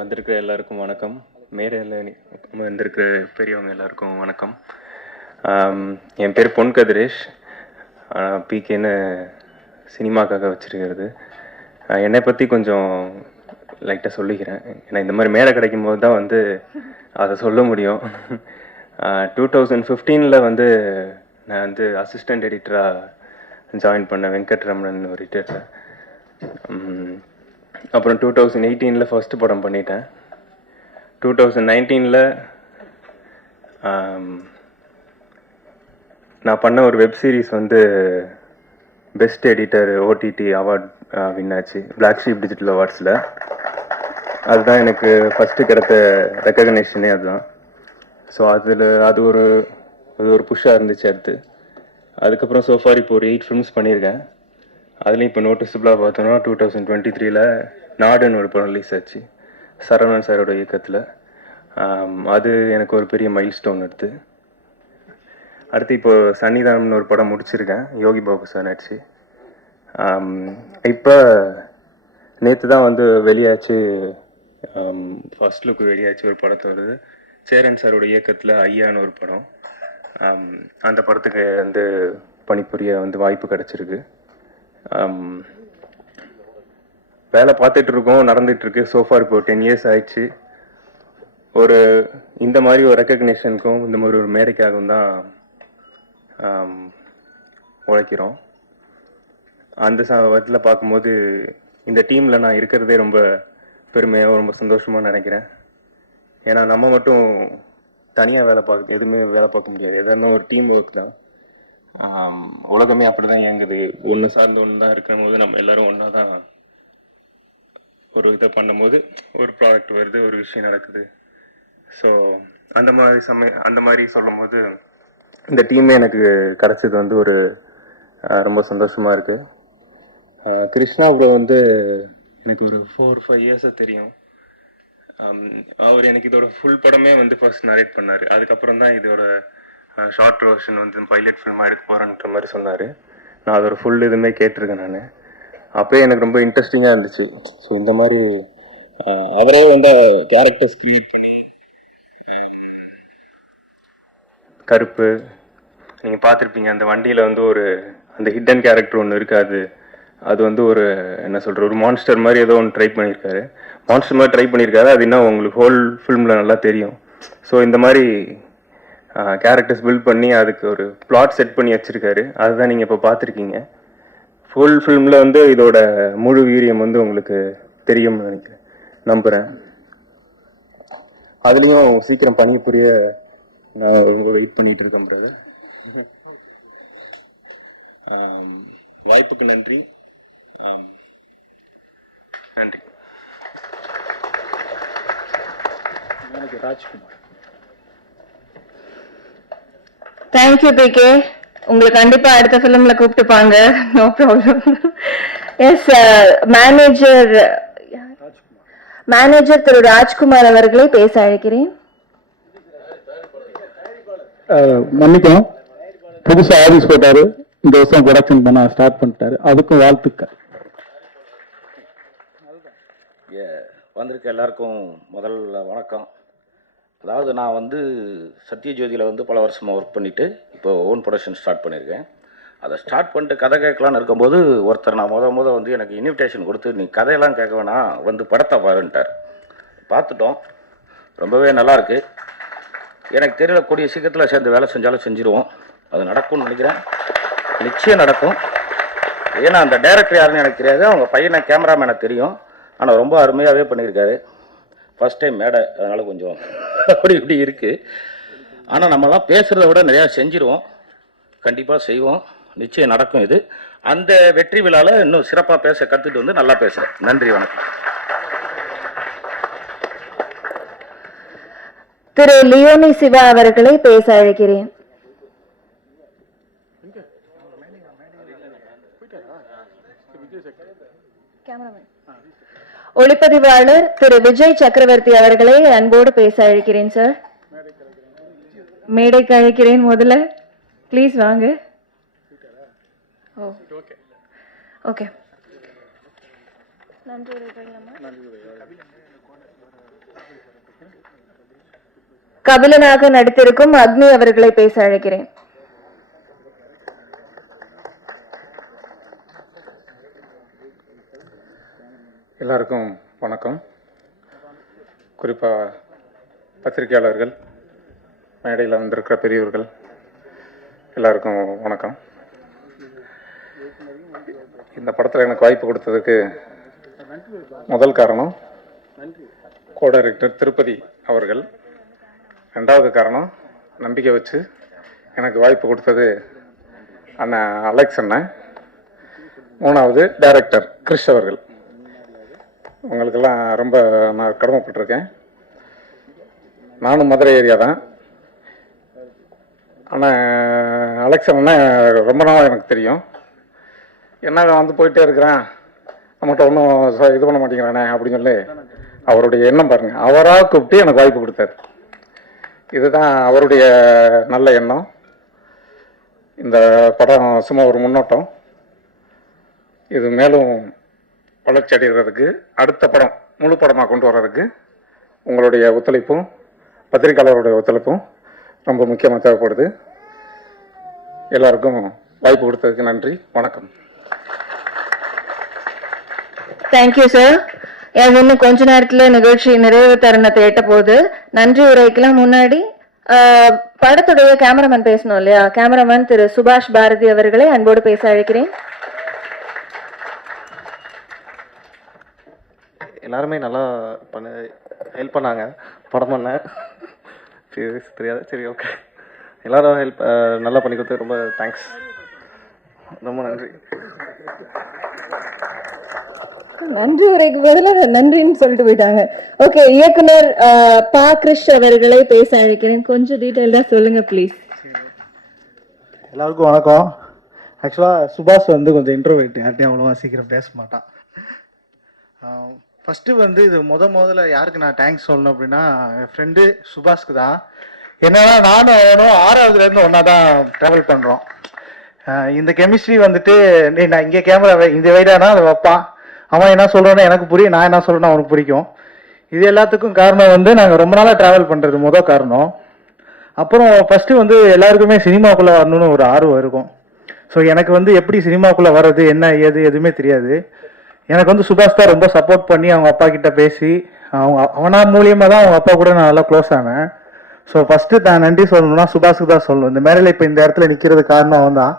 வந்திருக்கிற எல்லாருக்கும் வணக்கம். மேடையில் வந்திருக்கிற பெரியவங்க எல்லாருக்கும் வணக்கம். என் பேர் பொன் கதிரேஷ். PKன்னு சினிமாக்காக வச்சுருக்கிறது. என்னை பற்றி கொஞ்சம் லைட்டாக சொல்லிக்கிறேன். ஏன்னா இந்த மாதிரி மேடை கிடைக்கும் போது தான் அதை சொல்ல முடியும். 2015 வந்து நான் அசிஸ்டண்ட் எடிட்டராக ஜாயின் பண்ணேன் வெங்கட்ரமணன் ஒரு எடிட்டரில். அப்புறம் 2018 ஃபர்ஸ்ட் படம் பண்ணிட்டேன். 2019 நான் பண்ண ஒரு web series best editor OTT award win ஆச்சு, பிளாக் ஷீப் டிஜிட்டல் அவார்ட்ஸில். அதுதான் எனக்கு ஃபஸ்ட்டு கிடைத்த ரெக்கக்னேஷனே அதுதான். ஸோ அது ஒரு புஷ்ஷாக இருந்துச்சு. அதுக்கப்புறம் சோஃபார் இப்போ ஒரு 8 ஃபிலிம்ஸ் பண்ணியிருக்கேன். அதுலேயும் இப்போ நோட்டிஸபிளாக பார்த்தோன்னா 2023 நாடுன்னு ஒரு படம் ரிலீஸ் ஆச்சு, சரவணன் சாரோட இயக்கத்தில். அது எனக்கு ஒரு பெரிய மைல் ஸ்டோன் அடுத்து இப்போ சன்னிதானம்னு ஒரு படம் முடிச்சிருக்கேன், யோகி பாபு சார் நடிச்சு. இப்போ நேற்று தான் வெளியாச்சு, ஃபர்ஸ்ட் லுக் வெளியாச்சு ஒரு படத்தை வருது, சேரன் சாரோட இயக்கத்தில் ஐயான்னு ஒரு படம். அந்த படத்துக்கு பணிபுரிய வாய்ப்பு கிடச்சிருக்கு. வேலை பார்த்துட்டு இருக்கோம், நடந்துகிட்ருக்கு. சோஃபார் இப்போ 10 இயர்ஸ் ஆயிடுச்சு. இந்த மாதிரி ஒரு ரெக்கக்னேஷனுக்கும் இந்த மாதிரி ஒரு மேடைக்காகவும் தான் உழைக்கிறோம். அந்த வகையில் பார்க்கும்போது இந்த டீமில் நான் இருக்கிறதே ரொம்ப பெருமையாக ரொம்ப சந்தோஷமாக நினைக்கிறேன். ஏன்னா நம்ம மட்டும் தனியாக எதுவுமே வேலை பார்க்க முடியாது. எதுனா ஒரு டீம் ஒர்க் தான். உலகமே அப்படி தான் இயங்குது. ஒன்று சார்ந்து ஒன்று தான் இருக்கும் போது நம்ம எல்லோரும் ஒன்றா தான் ஒரு இதை பண்ணும்போது ஒரு ப்ராடக்ட் வருது, ஒரு விஷயம் நடக்குது. ஸோ அந்த மாதிரி சொல்லும் போது இந்த டீமே எனக்கு கிடச்சது ஒரு ரொம்ப சந்தோஷமாக இருக்குது. கிருஷ்ணா ப்ரோ எனக்கு ஒரு 4-5 இயர்ஸாக தெரியும். அவர் எனக்கு இதோட ஃபுல் படமே ஃபர்ஸ்ட் நரேட் பண்ணார். அதுக்கப்புறம் தான் இதோட ஷார்ட் வெர்ஷன் பைலட் ஃபில்மாக எடுக்க போகிறேன்ற மாதிரி சொன்னார். நான் அதோட ஃபுல் இதுவுமே கேட்டிருக்கேன். நான் அப்போயே எனக்கு ரொம்ப இன்ட்ரெஸ்டிங்காக இருந்துச்சு. ஸோ இந்த மாதிரி அவரே கேரக்டர்ஸ் க்ரியேட் பண்ணி கருப்பு நீங்கள் பார்த்துருப்பீங்க, அந்த வண்டியில் அந்த ஹிடன் கேரக்டர் ஒன்று இருக்காது. அது ஒரு என்ன சொல்கிற ஒரு மான்ஸ்டர் மாதிரி ஏதோ ஒன்று ட்ரை பண்ணியிருக்காரு. அது இன்னும் உங்களுக்கு ஹோல் ஃபிலிமில் நல்லா தெரியும். ஸோ இந்த மாதிரி கேரக்டர்ஸ் பில்ட் பண்ணி அதுக்கு ஒரு பிளாட் செட் பண்ணி வச்சுருக்காரு. அதுதான் நீங்கள் இப்போ பார்த்துருக்கீங்க. ஃபுல் ஃபிலிமில் இதோட முழு வீரியம் உங்களுக்கு தெரியும்னு நம்புகிறேன். அதுலேயும் சீக்கிரம் பணிபுரிய நான் வெயிட் பண்ணிகிட்டு இருக்கேன் பிரதர். வாய்ப்புக்கு நன்றி. நன்றி. ராஜ்குமார். Thank you PK. உங்களுக்கு கண்டிப்பா அடுத்த ஃபிலிம்ல கூப்பிட்டுப்பாங்க. No problem. Yes, manager Thiru Rajkumar அவர்களை பேச அழைக்கிறேன். மன்னிக்கணும், புதுசாக ஆஃபீஸ் போட்டாரு, இந்த வருஷம் ப்ரொடக்ஷன் பண்ண ஸ்டார்ட் பண்ணிட்டாரு. அதுக்கும் வாழ்த்துக்கள். வந்திருக்க எல்லாருக்கும் முதல்ல வணக்கம். அதாவது நான் சத்யஜோதியில் பல வருஷமாக ஒர்க் பண்ணிவிட்டு இப்போ ஓன் ப்ரொடக்ஷன் ஸ்டார்ட் பண்ணியிருக்கேன். அதை ஸ்டார்ட் பண்ணிட்டு கதை கேட்கலான்னு இருக்கும்போது ஒருத்தர் நான் முத வந்து எனக்கு இன்விடேஷன் கொடுத்து நீ கதையெல்லாம் கேட்க வேணாம் வந்து படத்தை பாருன்ட்டார். பார்த்துட்டோம், ரொம்பவே நல்லாயிருக்கு. எனக்கு தெரியல, கூடிய சீக்கிரத்தில் சேர்ந்து வேலை செஞ்சாலும் செஞ்சுருவோம். அது நடக்கும்னு நினைக்கிறேன், நிச்சயம் நடக்கும். ஏன்னா அந்த டைரக்டர் யாருன்னு எனக்கு தெரியாது, அவங்க பையனை கேமராமேனை தெரியும். ஆனால் ரொம்ப அருமையாகவே பண்ணியிருக்காரு. ஃபஸ்ட் டைம் மேடை, அதனால் கொஞ்சம் அப்படி இப்படி இருக்குது. ஆனால் நம்மலாம் பேசுகிறத விட நிறையா செஞ்சுருவோம், கண்டிப்பாக செய்வோம், நிச்சயம் நடக்கும். இது அந்த வெற்றி விழாவில் இன்னும் சிறப்பாக பேச கற்றுட்டு வந்து நல்லா பேசுகிறேன். நன்றி, வணக்கம். திரு லியோனி சிவா அவர்களை பேச அழைக்கிறேன். ஒளிப்பதிவாளர் திரு விஜய் சக்கரவர்த்தி அவர்களை அன்போடு பேச அழைக்கிறேன். சார், மேடைக்கு அழைக்கிறேன். முதல்ல ப்ளீஸ் வாங்க. ஓகே, கபிலனாக நடித்திருக்கும் அக்னி அவர்களை பேச அழைக்கிறேன். எல்லாருக்கும் வணக்கம். குறிப்பாக பத்திரிகையாளர்கள், மேடையில் வந்திருக்கிற பெரியவர்கள் எல்லாருக்கும் வணக்கம். இந்த படத்தில் எனக்கு வாய்ப்பு கொடுத்ததுக்கு முதல் காரணம் கோ டைரக்டர் திருப்பதி அவர்கள். ரெண்டாவது காரணம், நம்பிக்கை வச்சு எனக்கு வாய்ப்பு கொடுத்தது அண்ணன் அலெக்ஸ் அண்ணன். மூணாவது டைரக்டர் கிறிஷ் அவர்கள். உங்களுக்கெல்லாம் ரொம்ப நான் கடமைப்பட்டிருக்கேன். நானும் மதுரை ஏரியா தான். ஆனால் அலெக்ஸ் அண்ணன் ரொம்ப நாளாக எனக்கு தெரியும். என்ன வந்து போயிட்டே இருக்கிறான், நம்மகிட்ட ஒன்றும் இது பண்ண மாட்டேங்கிறானே அப்படின்னு சொல்லி அவருடைய எண்ணம் பாருங்கள், அவராக கூப்பிட்டு எனக்கு வாய்ப்பு கொடுத்தாரு. இதுதான் அவருடைய நல்ல எண்ணம். இந்த படம் சும்மா ஒரு முன்னோட்டம். இது மேலும் வளர்ச்சி அடைகிறதுக்கு, அடுத்த படம் முழு படமாக கொண்டு வர்றதுக்கு உங்களுடைய ஒத்துழைப்பும் பத்திரிகையாளருடைய ஒத்துழைப்பும் ரொம்ப முக்கியமாக தேவைப்படுது. எல்லாருக்கும் வாய்ப்பு கொடுத்ததுக்கு நன்றி, வணக்கம். Thank you sir. இன்னும் கொஞ்ச நேரத்துல நிகழ்ச்சி நிறைவு தருணத்தை எட்ட போது நன்றி உரைக்கெல்லாம் முன்னாடி படத்துடைய கேமராமேன் பேசணும் இல்லையா? கேமராமேன் திரு சுபாஷ் பாரதி அவர்களை அன்போடு பேச அழைக்கிறேன். எல்லாருமே நல்லா ஹெல்ப் பண்ணாங்க, படம் பண்ண தெரியாது. சரி, ஓகே, எல்லாரும் நல்லா பண்ணி கொடுத்து ரொம்ப தேங்க்ஸ், ரொம்ப நன்றி. நன்றி உரைக்கு பதிலாக நன்றின்னு சொல்லிட்டு போயிட்டாங்க. ஓகே, இயக்குனர் பா கிருஷ் அவர்களை பேச அழைக்கிறேன். கொஞ்சம் டீட்டெயில்டாக சொல்லுங்க ப்ளீஸ். எல்லாருக்கும் வணக்கம். ஆக்சுவலாக சுபாஷ் வந்து கொஞ்சம் இன்ட்ரோவர்ட், யார்ட்டையும் அவ்வளோவா சீக்கிரம் பேச மாட்டான். ஃபஸ்ட்டு வந்து இது முதல்ல யாருக்கு நான் தேங்க்ஸ் சொல்லணும் அப்படின்னா என் ஃப்ரெண்டு சுபாஷ்க்கு தான். என்னன்னா நானும் அவனும் 6வதுலேருந்து ஒன்றா தான் ட்ராவல் பண்ணுறோம். இந்த கெமிஸ்ட்ரி வந்துட்டு நான் இங்கே கேமரா இந்த வைடானா அதை வைப்பான், அவன் என்ன சொல்கிறானோ எனக்கு புரியும், நான் என்ன சொல்கிறேன்னா அவனுக்கு பிடிக்கும். இது எல்லாத்துக்கும் காரணம் வந்து நாங்கள் ரொம்ப நாளாக ட்ராவல் பண்ணுறது காரணம். அப்புறம் ஃபஸ்ட்டு வந்து எல்லாருக்குமே சினிமாக்குள்ளே வரணும்னு ஒரு ஆர்வம் இருக்கும். ஸோ எனக்கு வந்து எப்படி சினிமாக்குள்ளே வர்றது என்ன ஏது எதுவுமே தெரியாது. எனக்கு வந்து சுபாஷ் தான் ரொம்ப சப்போர்ட் பண்ணி அவங்க அப்பா கிட்ட பேசி அவனா மூலியமாக தான் அவங்க அப்பா கூட நான் நல்லா க்ளோஸ் ஆனேன். ஸோ ஃபஸ்ட்டு நான் நன்றி சொல்லணும்னா சுபாஷுக்கு தான் சொல்லணும். இந்த மேடையில் இப்போ இந்த இடத்துல நிற்கிறது காரணம் அவன் தான்.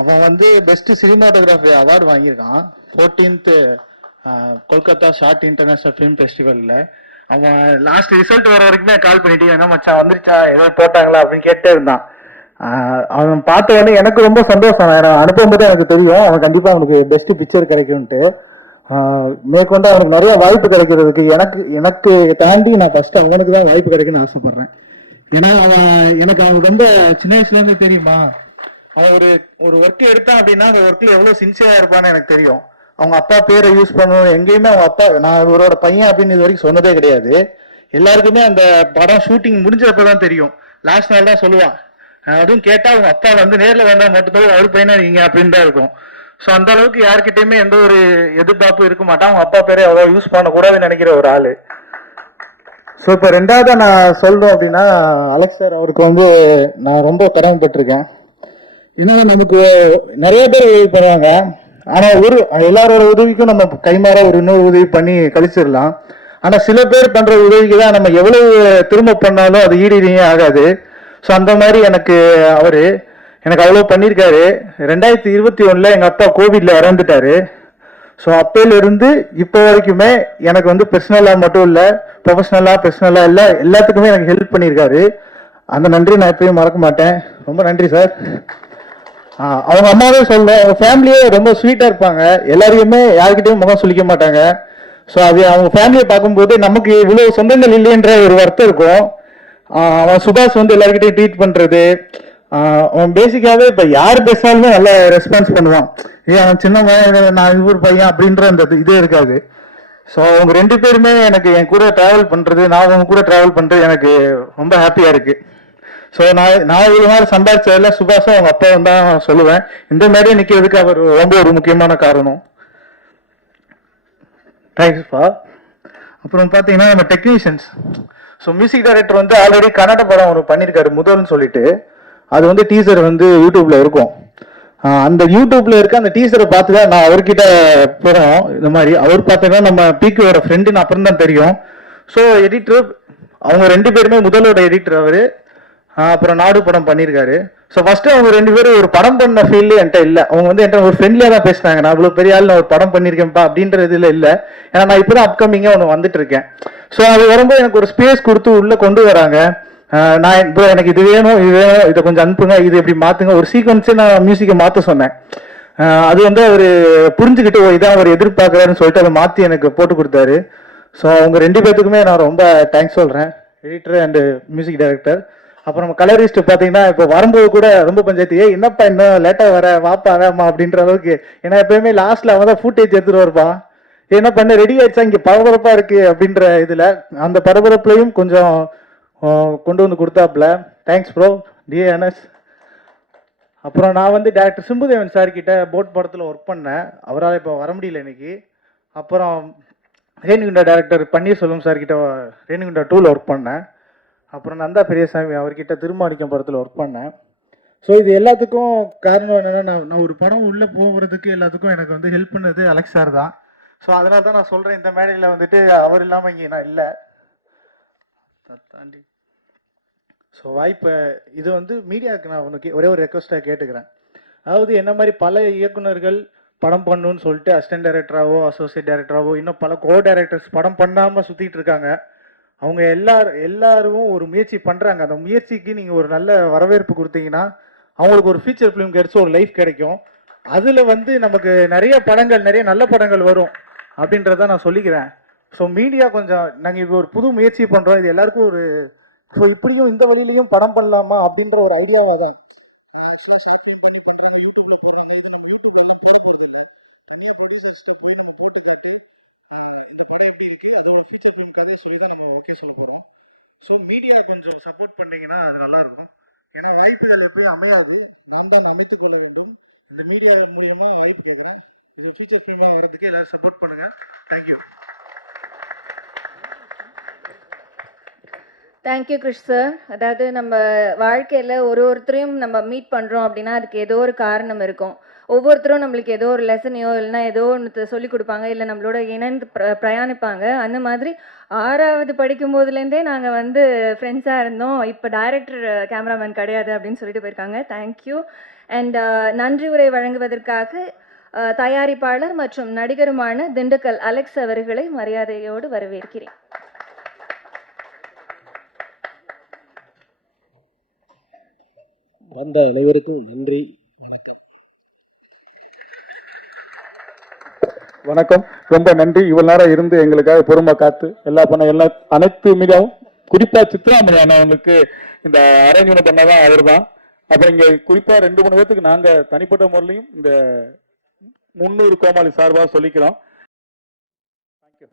அவன் வந்து பெஸ்ட் சினிமாட்டோகிராஃபி அவார்டு வாங்கியிருக்கான் 14th Kolkata short international film ஃபெஸ்டிவலில். அவன் லாஸ்ட் ரிசல்ட் வர வரைக்குமே கால் பண்ணிட்டு என்ன மச்சான் வந்துருச்சா ஏதோ போட்டாங்களா அப்படின்னு கேட்டே இருந்தான். அவன் பார்த்த உடனே எனக்கு ரொம்ப சந்தோஷம். அனுப்பும் போது எனக்கு தெரியும் அவன் கண்டிப்பாக அவனுக்கு பெஸ்ட் பிக்சர் கிடைக்கும்ட்டு. மேற்கொண்டு அவனுக்கு நிறைய வாய்ப்பு கிடைக்கிறதுக்கு எனக்கு தாண்டி நான் ஃபர்ஸ்ட் அவனுக்கு தான் வாய்ப்பு கிடைக்குன்னு ஆசைப்படுறேன். ஏன்னா அவனுக்கு ரொம்ப சின்ன வயசுலேருந்து தெரியுமா, அவன் ஒரு ஒர்க் எடுத்தான் அப்படின்னா அந்த ஒர்க்கில் எவ்வளோ சின்சியராக இருப்பான்னு எனக்கு தெரியும். அவங்க அப்பா பேரை யூஸ் பண்ணணும், எங்கேயுமே அவங்க அப்பா நான் இவரோட பையன் அப்படின்னு இது வரைக்கும் சொன்னதே கிடையாது. எல்லாருக்குமே அந்த படம் ஷூட்டிங் முடிஞ்சப்போ தான் தெரியும். லாஸ்ட் நாள் தான் சொல்லுவான். அதுவும் கேட்டால் அவங்க அப்பா வந்து நேரில் வந்தால் மட்டும்தான் அவர் பையனா நீங்கள் அப்படின்னு தான் இருக்கும். ஸோ அந்த அளவுக்கு யாருக்கிட்டையுமே எந்த ஒரு எதிர்பார்ப்பும் இருக்க மாட்டான். அவங்க அப்பா பேரை அவ்வளோ யூஸ் பண்ணக்கூடாதுன்னு நினைக்கிற ஒரு ஆள். ஸோ இப்போ ரெண்டாவது நான் சொல்லணும் அப்படின்னா அலெக்ஸ் சார் அவருக்கு வந்து நான் ரொம்ப கடமைப்பட்டிருக்கேன். இன்னும் நமக்கு நிறைய பேர் உதவி பண்ணுவாங்க, ஆனால் எல்லாரோட உதவிக்கும் நம்ம கைமாற ஒரு இன்னொரு உதவி பண்ணி கழிச்சிடலாம். ஆனால் சில பேர் பண்ணுற உதவிக்கு தான் நம்ம எவ்வளவு திரும்ப பண்ணாலும் அது ஈடுறீங்க ஆகாது. ஸோ அந்த மாதிரி எனக்கு அவர் எனக்கு அவ்வளோ பண்ணியிருக்காரு. 2021 எங்கள் அப்பா கோவிட்ல இறந்துட்டாரு. ஸோ அப்பையிலிருந்து இப்போ வரைக்குமே எனக்கு வந்து பர்சனலாக மட்டும் இல்லை, பர்சனலாக இல்லை, எல்லாத்துக்குமே எனக்கு ஹெல்ப் பண்ணியிருக்காரு. அந்த நன்றி நான் எப்பயும் மறக்க மாட்டேன். ரொம்ப நன்றி சார். அவங்க அம்மாவே சொல்ல, அவங்க ஃபேமிலியே ரொம்ப ஸ்வீட்டாக இருப்பாங்க, எல்லாரையுமே யாருக்கிட்டையும் முகம் சொல்லிக்க மாட்டாங்க. ஸோ அது அவங்க ஃபேமிலியை பார்க்கும்போது நமக்கு இவ்வளோ சொந்தங்கள் இல்லைன்ற ஒரு வருத்தம் இருக்கும். அவன் சுபாஷ் வந்து எல்லாருக்கிட்டையும் ட்ரீட் பண்ணுறது, அவன் பேசிக்காகவே இப்போ யார் பேசினாலுமே நல்லா ரெஸ்பான்ஸ் பண்ணுவான். அவன் சின்ன நான் இவர் பையன் அப்படின்ற அந்த இதே இருக்காது. ஸோ அவங்க 2 பேருமே எனக்கு என் கூட ட்ராவல் பண்ணுறது, நான் அவங்க கூட ட்ராவல் பண்ணுறது எனக்கு ரொம்ப ஹாப்பியாக இருக்குது. ஸோ நான் இவ்வளோ நாள் சம்பாதிச்சதில் சுபாஷும் அவங்க அப்பாவும் தான் சொல்லுவேன். இந்த மாதிரி நிற்கிறதுக்கு அவர் ரொம்ப ஒரு முக்கியமான காரணம். தேங்க்ஸ்ப்பா. அப்புறம் பார்த்தீங்கன்னா நம்ம டெக்னீஷியன்ஸ். ஸோ மியூசிக் டைரக்டர் வந்து ஆல்ரெடி கன்னட படம் ஒன்று பண்ணியிருக்காரு முதல்னு சொல்லிட்டு, அது வந்து டீசர் வந்து யூடியூப்ல இருக்கும். அந்த யூடியூப்ல இருக்க அந்த டீசரை பார்த்து தான் நான் அவர்கிட்ட போகிறோம். இந்த மாதிரி அவர் பார்த்தீங்கன்னா நம்ம பிகேவோட ஃப்ரெண்டுன்னு அப்புறம் தான் தெரியும். ஸோ எடிட்டர் அவங்க 2 பேருமே முதலோட எடிட்டர் அவர். அப்புறம் நாடு படம் பண்ணியிருக்காரு. ஸோ ஃபர்ஸ்ட் அவங்க 2 பேரும் ஒரு படம் பண்ண ஃபீல்டு என்கிட்ட இல்லை. அவங்க வந்து என்கிட்ட ஒரு ஃப்ரெண்ட்லியாக தான் பேசினாங்க. நான் இவ்வளோ பெரிய ஆள், நான் ஒரு படம் பண்ணியிருக்கேன்ப்பா அப்படின்ற இதில் இல்லை. ஏன்னா நான் இப்போ தான் அப்கமிங்காக ஒன்று வந்துட்டு இருக்கேன். ஸோ அது வரும்போது எனக்கு ஒரு ஸ்பேஸ் கொடுத்து உள்ளே கொண்டு வராங்க. நான் ப்ரோ எனக்கு இது வேணும், இதை கொஞ்சம் அனுப்புங்க, இது இப்படி மாற்றுங்க, ஒரு சீக்வன்ஸே நான் மியூசிக்கை மாற்ற சொன்னேன். அது வந்து அவர் புரிஞ்சுக்கிட்டு இதான் அவர் எதிர்பார்க்குறாருன்னு சொல்லிட்டு அதை மாற்றி எனக்கு போட்டு கொடுத்தாரு. ஸோ அவங்க 2 பேர்த்துக்குமே நான் ரொம்ப தேங்க்ஸ் சொல்கிறேன், எடிட்டர் அண்டு மியூசிக் டைரக்டர். அப்புறம் கலரிஸ்ட் பார்த்தீங்கன்னா இப்போ வரும்போது கூட ரொம்ப பஞ்சாயத்து, என்னப்பா இன்னும் லேட்டாக வர, வாப்பா வேமா அப்படின்ற அளவுக்கு. ஏன்னா எப்பயுமே லாஸ்ட்டில் அவன் தான் ஃபுட்டேஜ் எடுத்துகிட்டு வருப்பான், என்ன பண்ண ரெடி ஆயிடுச்சா இங்கே பரபரப்பாக இருக்குது அப்படின்ற இதில் அந்த பரபரப்புலையும் கொஞ்சம் கொண்டு வந்து கொடுத்தாப்புல. Thanks bro, DNS. அப்புறம் நான் வந்து டேரக்டர் சிம்புதேவன் சார் கிட்ட போட் படத்தில் ஒர்க் பண்ணேன், அவரால் இப்போ வர முடியல இன்னைக்கு. அப்புறம் ரேணுகுண்டா டேரக்டர் பன்னீர்செல்வம் சார் கிட்ட ரேணுகுண்டா 2ல் ஒர்க் பண்ணேன். அப்புறம் நந்தா பெரியசாமி அவர்கிட்ட திருமாணிக்கம் படத்தில் ஒர்க் பண்ணேன். ஸோ இது எல்லாத்துக்கும் காரணம் என்னென்னா, நான் ஒரு படம் உள்ளே போகிறதுக்கு எல்லாத்துக்கும் எனக்கு வந்து ஹெல்ப் பண்ணது அலெக்ஸ் சார் தான். ஸோ அதனால தான் நான் சொல்கிறேன், இந்த மேடையில் வந்துட்டு அவர் இல்லாமல் இங்கே நான் இல்லை. தாண்டி ஸோ வாய்ப்பு இது வந்து மீடியாவுக்கு நான் உனக்கு ஒரே ஒரு ரெக்வஸ்ட்டாக கேட்டுக்கிறேன். அதாவது என்ன மாதிரி பல இயக்குநர்கள் படம் பண்ணணும்னு சொல்லிட்டு அசிஸ்டன்ட் டைரக்டராகவோ அசோசியேட் டைரக்டராகவோ இன்னும் பல கோ டைரக்டர்ஸ் படம் பண்ணாமல் சுற்றிட்டு இருக்காங்க. அவங்க எல்லாரும் ஒரு முயற்சி பண்ணுறாங்க. அந்த முயற்சிக்கு நீங்கள் ஒரு நல்ல வரவேற்பு கொடுத்தீங்கன்னா அவங்களுக்கு ஒரு ஃபீச்சர் ஃபிலிம் கிடைச்சி ஒரு லைஃப் கிடைக்கும். அதில் வந்து நமக்கு நிறைய படங்கள், நிறைய நல்ல படங்கள் வரும் அப்படின்றத நான் சொல்லிக்கிறேன். ஸோ மீடியா கொஞ்சம் நாங்கள் இப்போ ஒரு புது முயற்சி பண்ணுறோம், இது எல்லாருக்கும் ஒரு ஸோ இப்படியும் இந்த வழியிலையும் படம் பண்ணலாமா அப்படின்ற ஒரு ஐடியாவாக தான் பண்ணி பண்ணுறாங்க. யூடியூப்ல போடுறாங்க, யூடியூப் எல்லாம் போட போகிறது இல்லை, நிறைய ப்ரொடியூசர்ஸ்கிட்ட போய் நம்ம போட்டு காட்டி இந்த படம் எப்படி இருக்குது அதோட ஃபீச்சர் ஃபிலிம் கதையை சொல்லி தான் நம்ம ஓகே சொல்ல போகிறோம். ஸோ மீடியா கொஞ்சம் சப்போர்ட் பண்ணிங்கன்னா அது நல்லாயிருக்கும். ஏன்னா வாய்ப்புகள் எப்படியும் அமையாது, நாம் தான் அமைத்துக் கொள்ள வேண்டும். இந்த மீடியா மூலியமாக வாய்ப்பு கேட்குறேன். இது ஃபீச்சர் ஃபிலிமாக வரதுக்கு எல்லாரும் சப்போர்ட் பண்ணுங்கள். தேங்க்யூ. தேங்க்யூ கிருஷ் சார். அதாவது நம்ம வாழ்க்கையில் ஒருத்தரையும் நம்ம மீட் பண்ணுறோம் அப்படின்னா அதுக்கு ஏதோ ஒரு காரணம் இருக்கும். ஒவ்வொருத்தரும் நம்மளுக்கு ஏதோ ஒரு லெசனையோ இல்லைனா ஏதோ ஒன்று சொல்லிக் கொடுப்பாங்க, இல்லை நம்மளோட இணைந்து பிரயாணிப்பாங்க. அந்த மாதிரி 6வது படிக்கும் போதுலேருந்தே நாங்கள் வந்து ஃப்ரெண்ட்ஸாக இருந்தோம். இப்போ டைரக்டர் கேமராமேன் கிடையாது அப்படின்னு சொல்லிட்டு போயிருக்காங்க. தேங்க்யூ. அண்ட் நன்றி உரை வழங்குவதற்காக தயாரிப்பாளர் மற்றும் நடிகருமான திண்டுக்கல் அலெக்ஸ் அவர்களை மரியாதையோடு வரவேற்கிறேன். வந்த அனைவருக்கும் நன்றி, வணக்கம். வணக்கம், ரொம்ப நன்றி. இவ்வளோ நேரம் இருந்து எங்களுக்காக பொறுமை காத்து அனைத்து மீடியாவும், குறிப்பாக சித்ராமணி அண்ணனுக்கு இந்த அரேஞ்ச்மெண்ட் பண்ணதான் அவர் தான். அப்புறம் இங்கே குறிப்பாக 2-3 பேர்த்துக்கு நாங்கள் தனிப்பட்ட முறையிலையும் இந்த 300 கோமாளி சார்பாக சொல்லிக்கிறோம். தேங்க்யூ.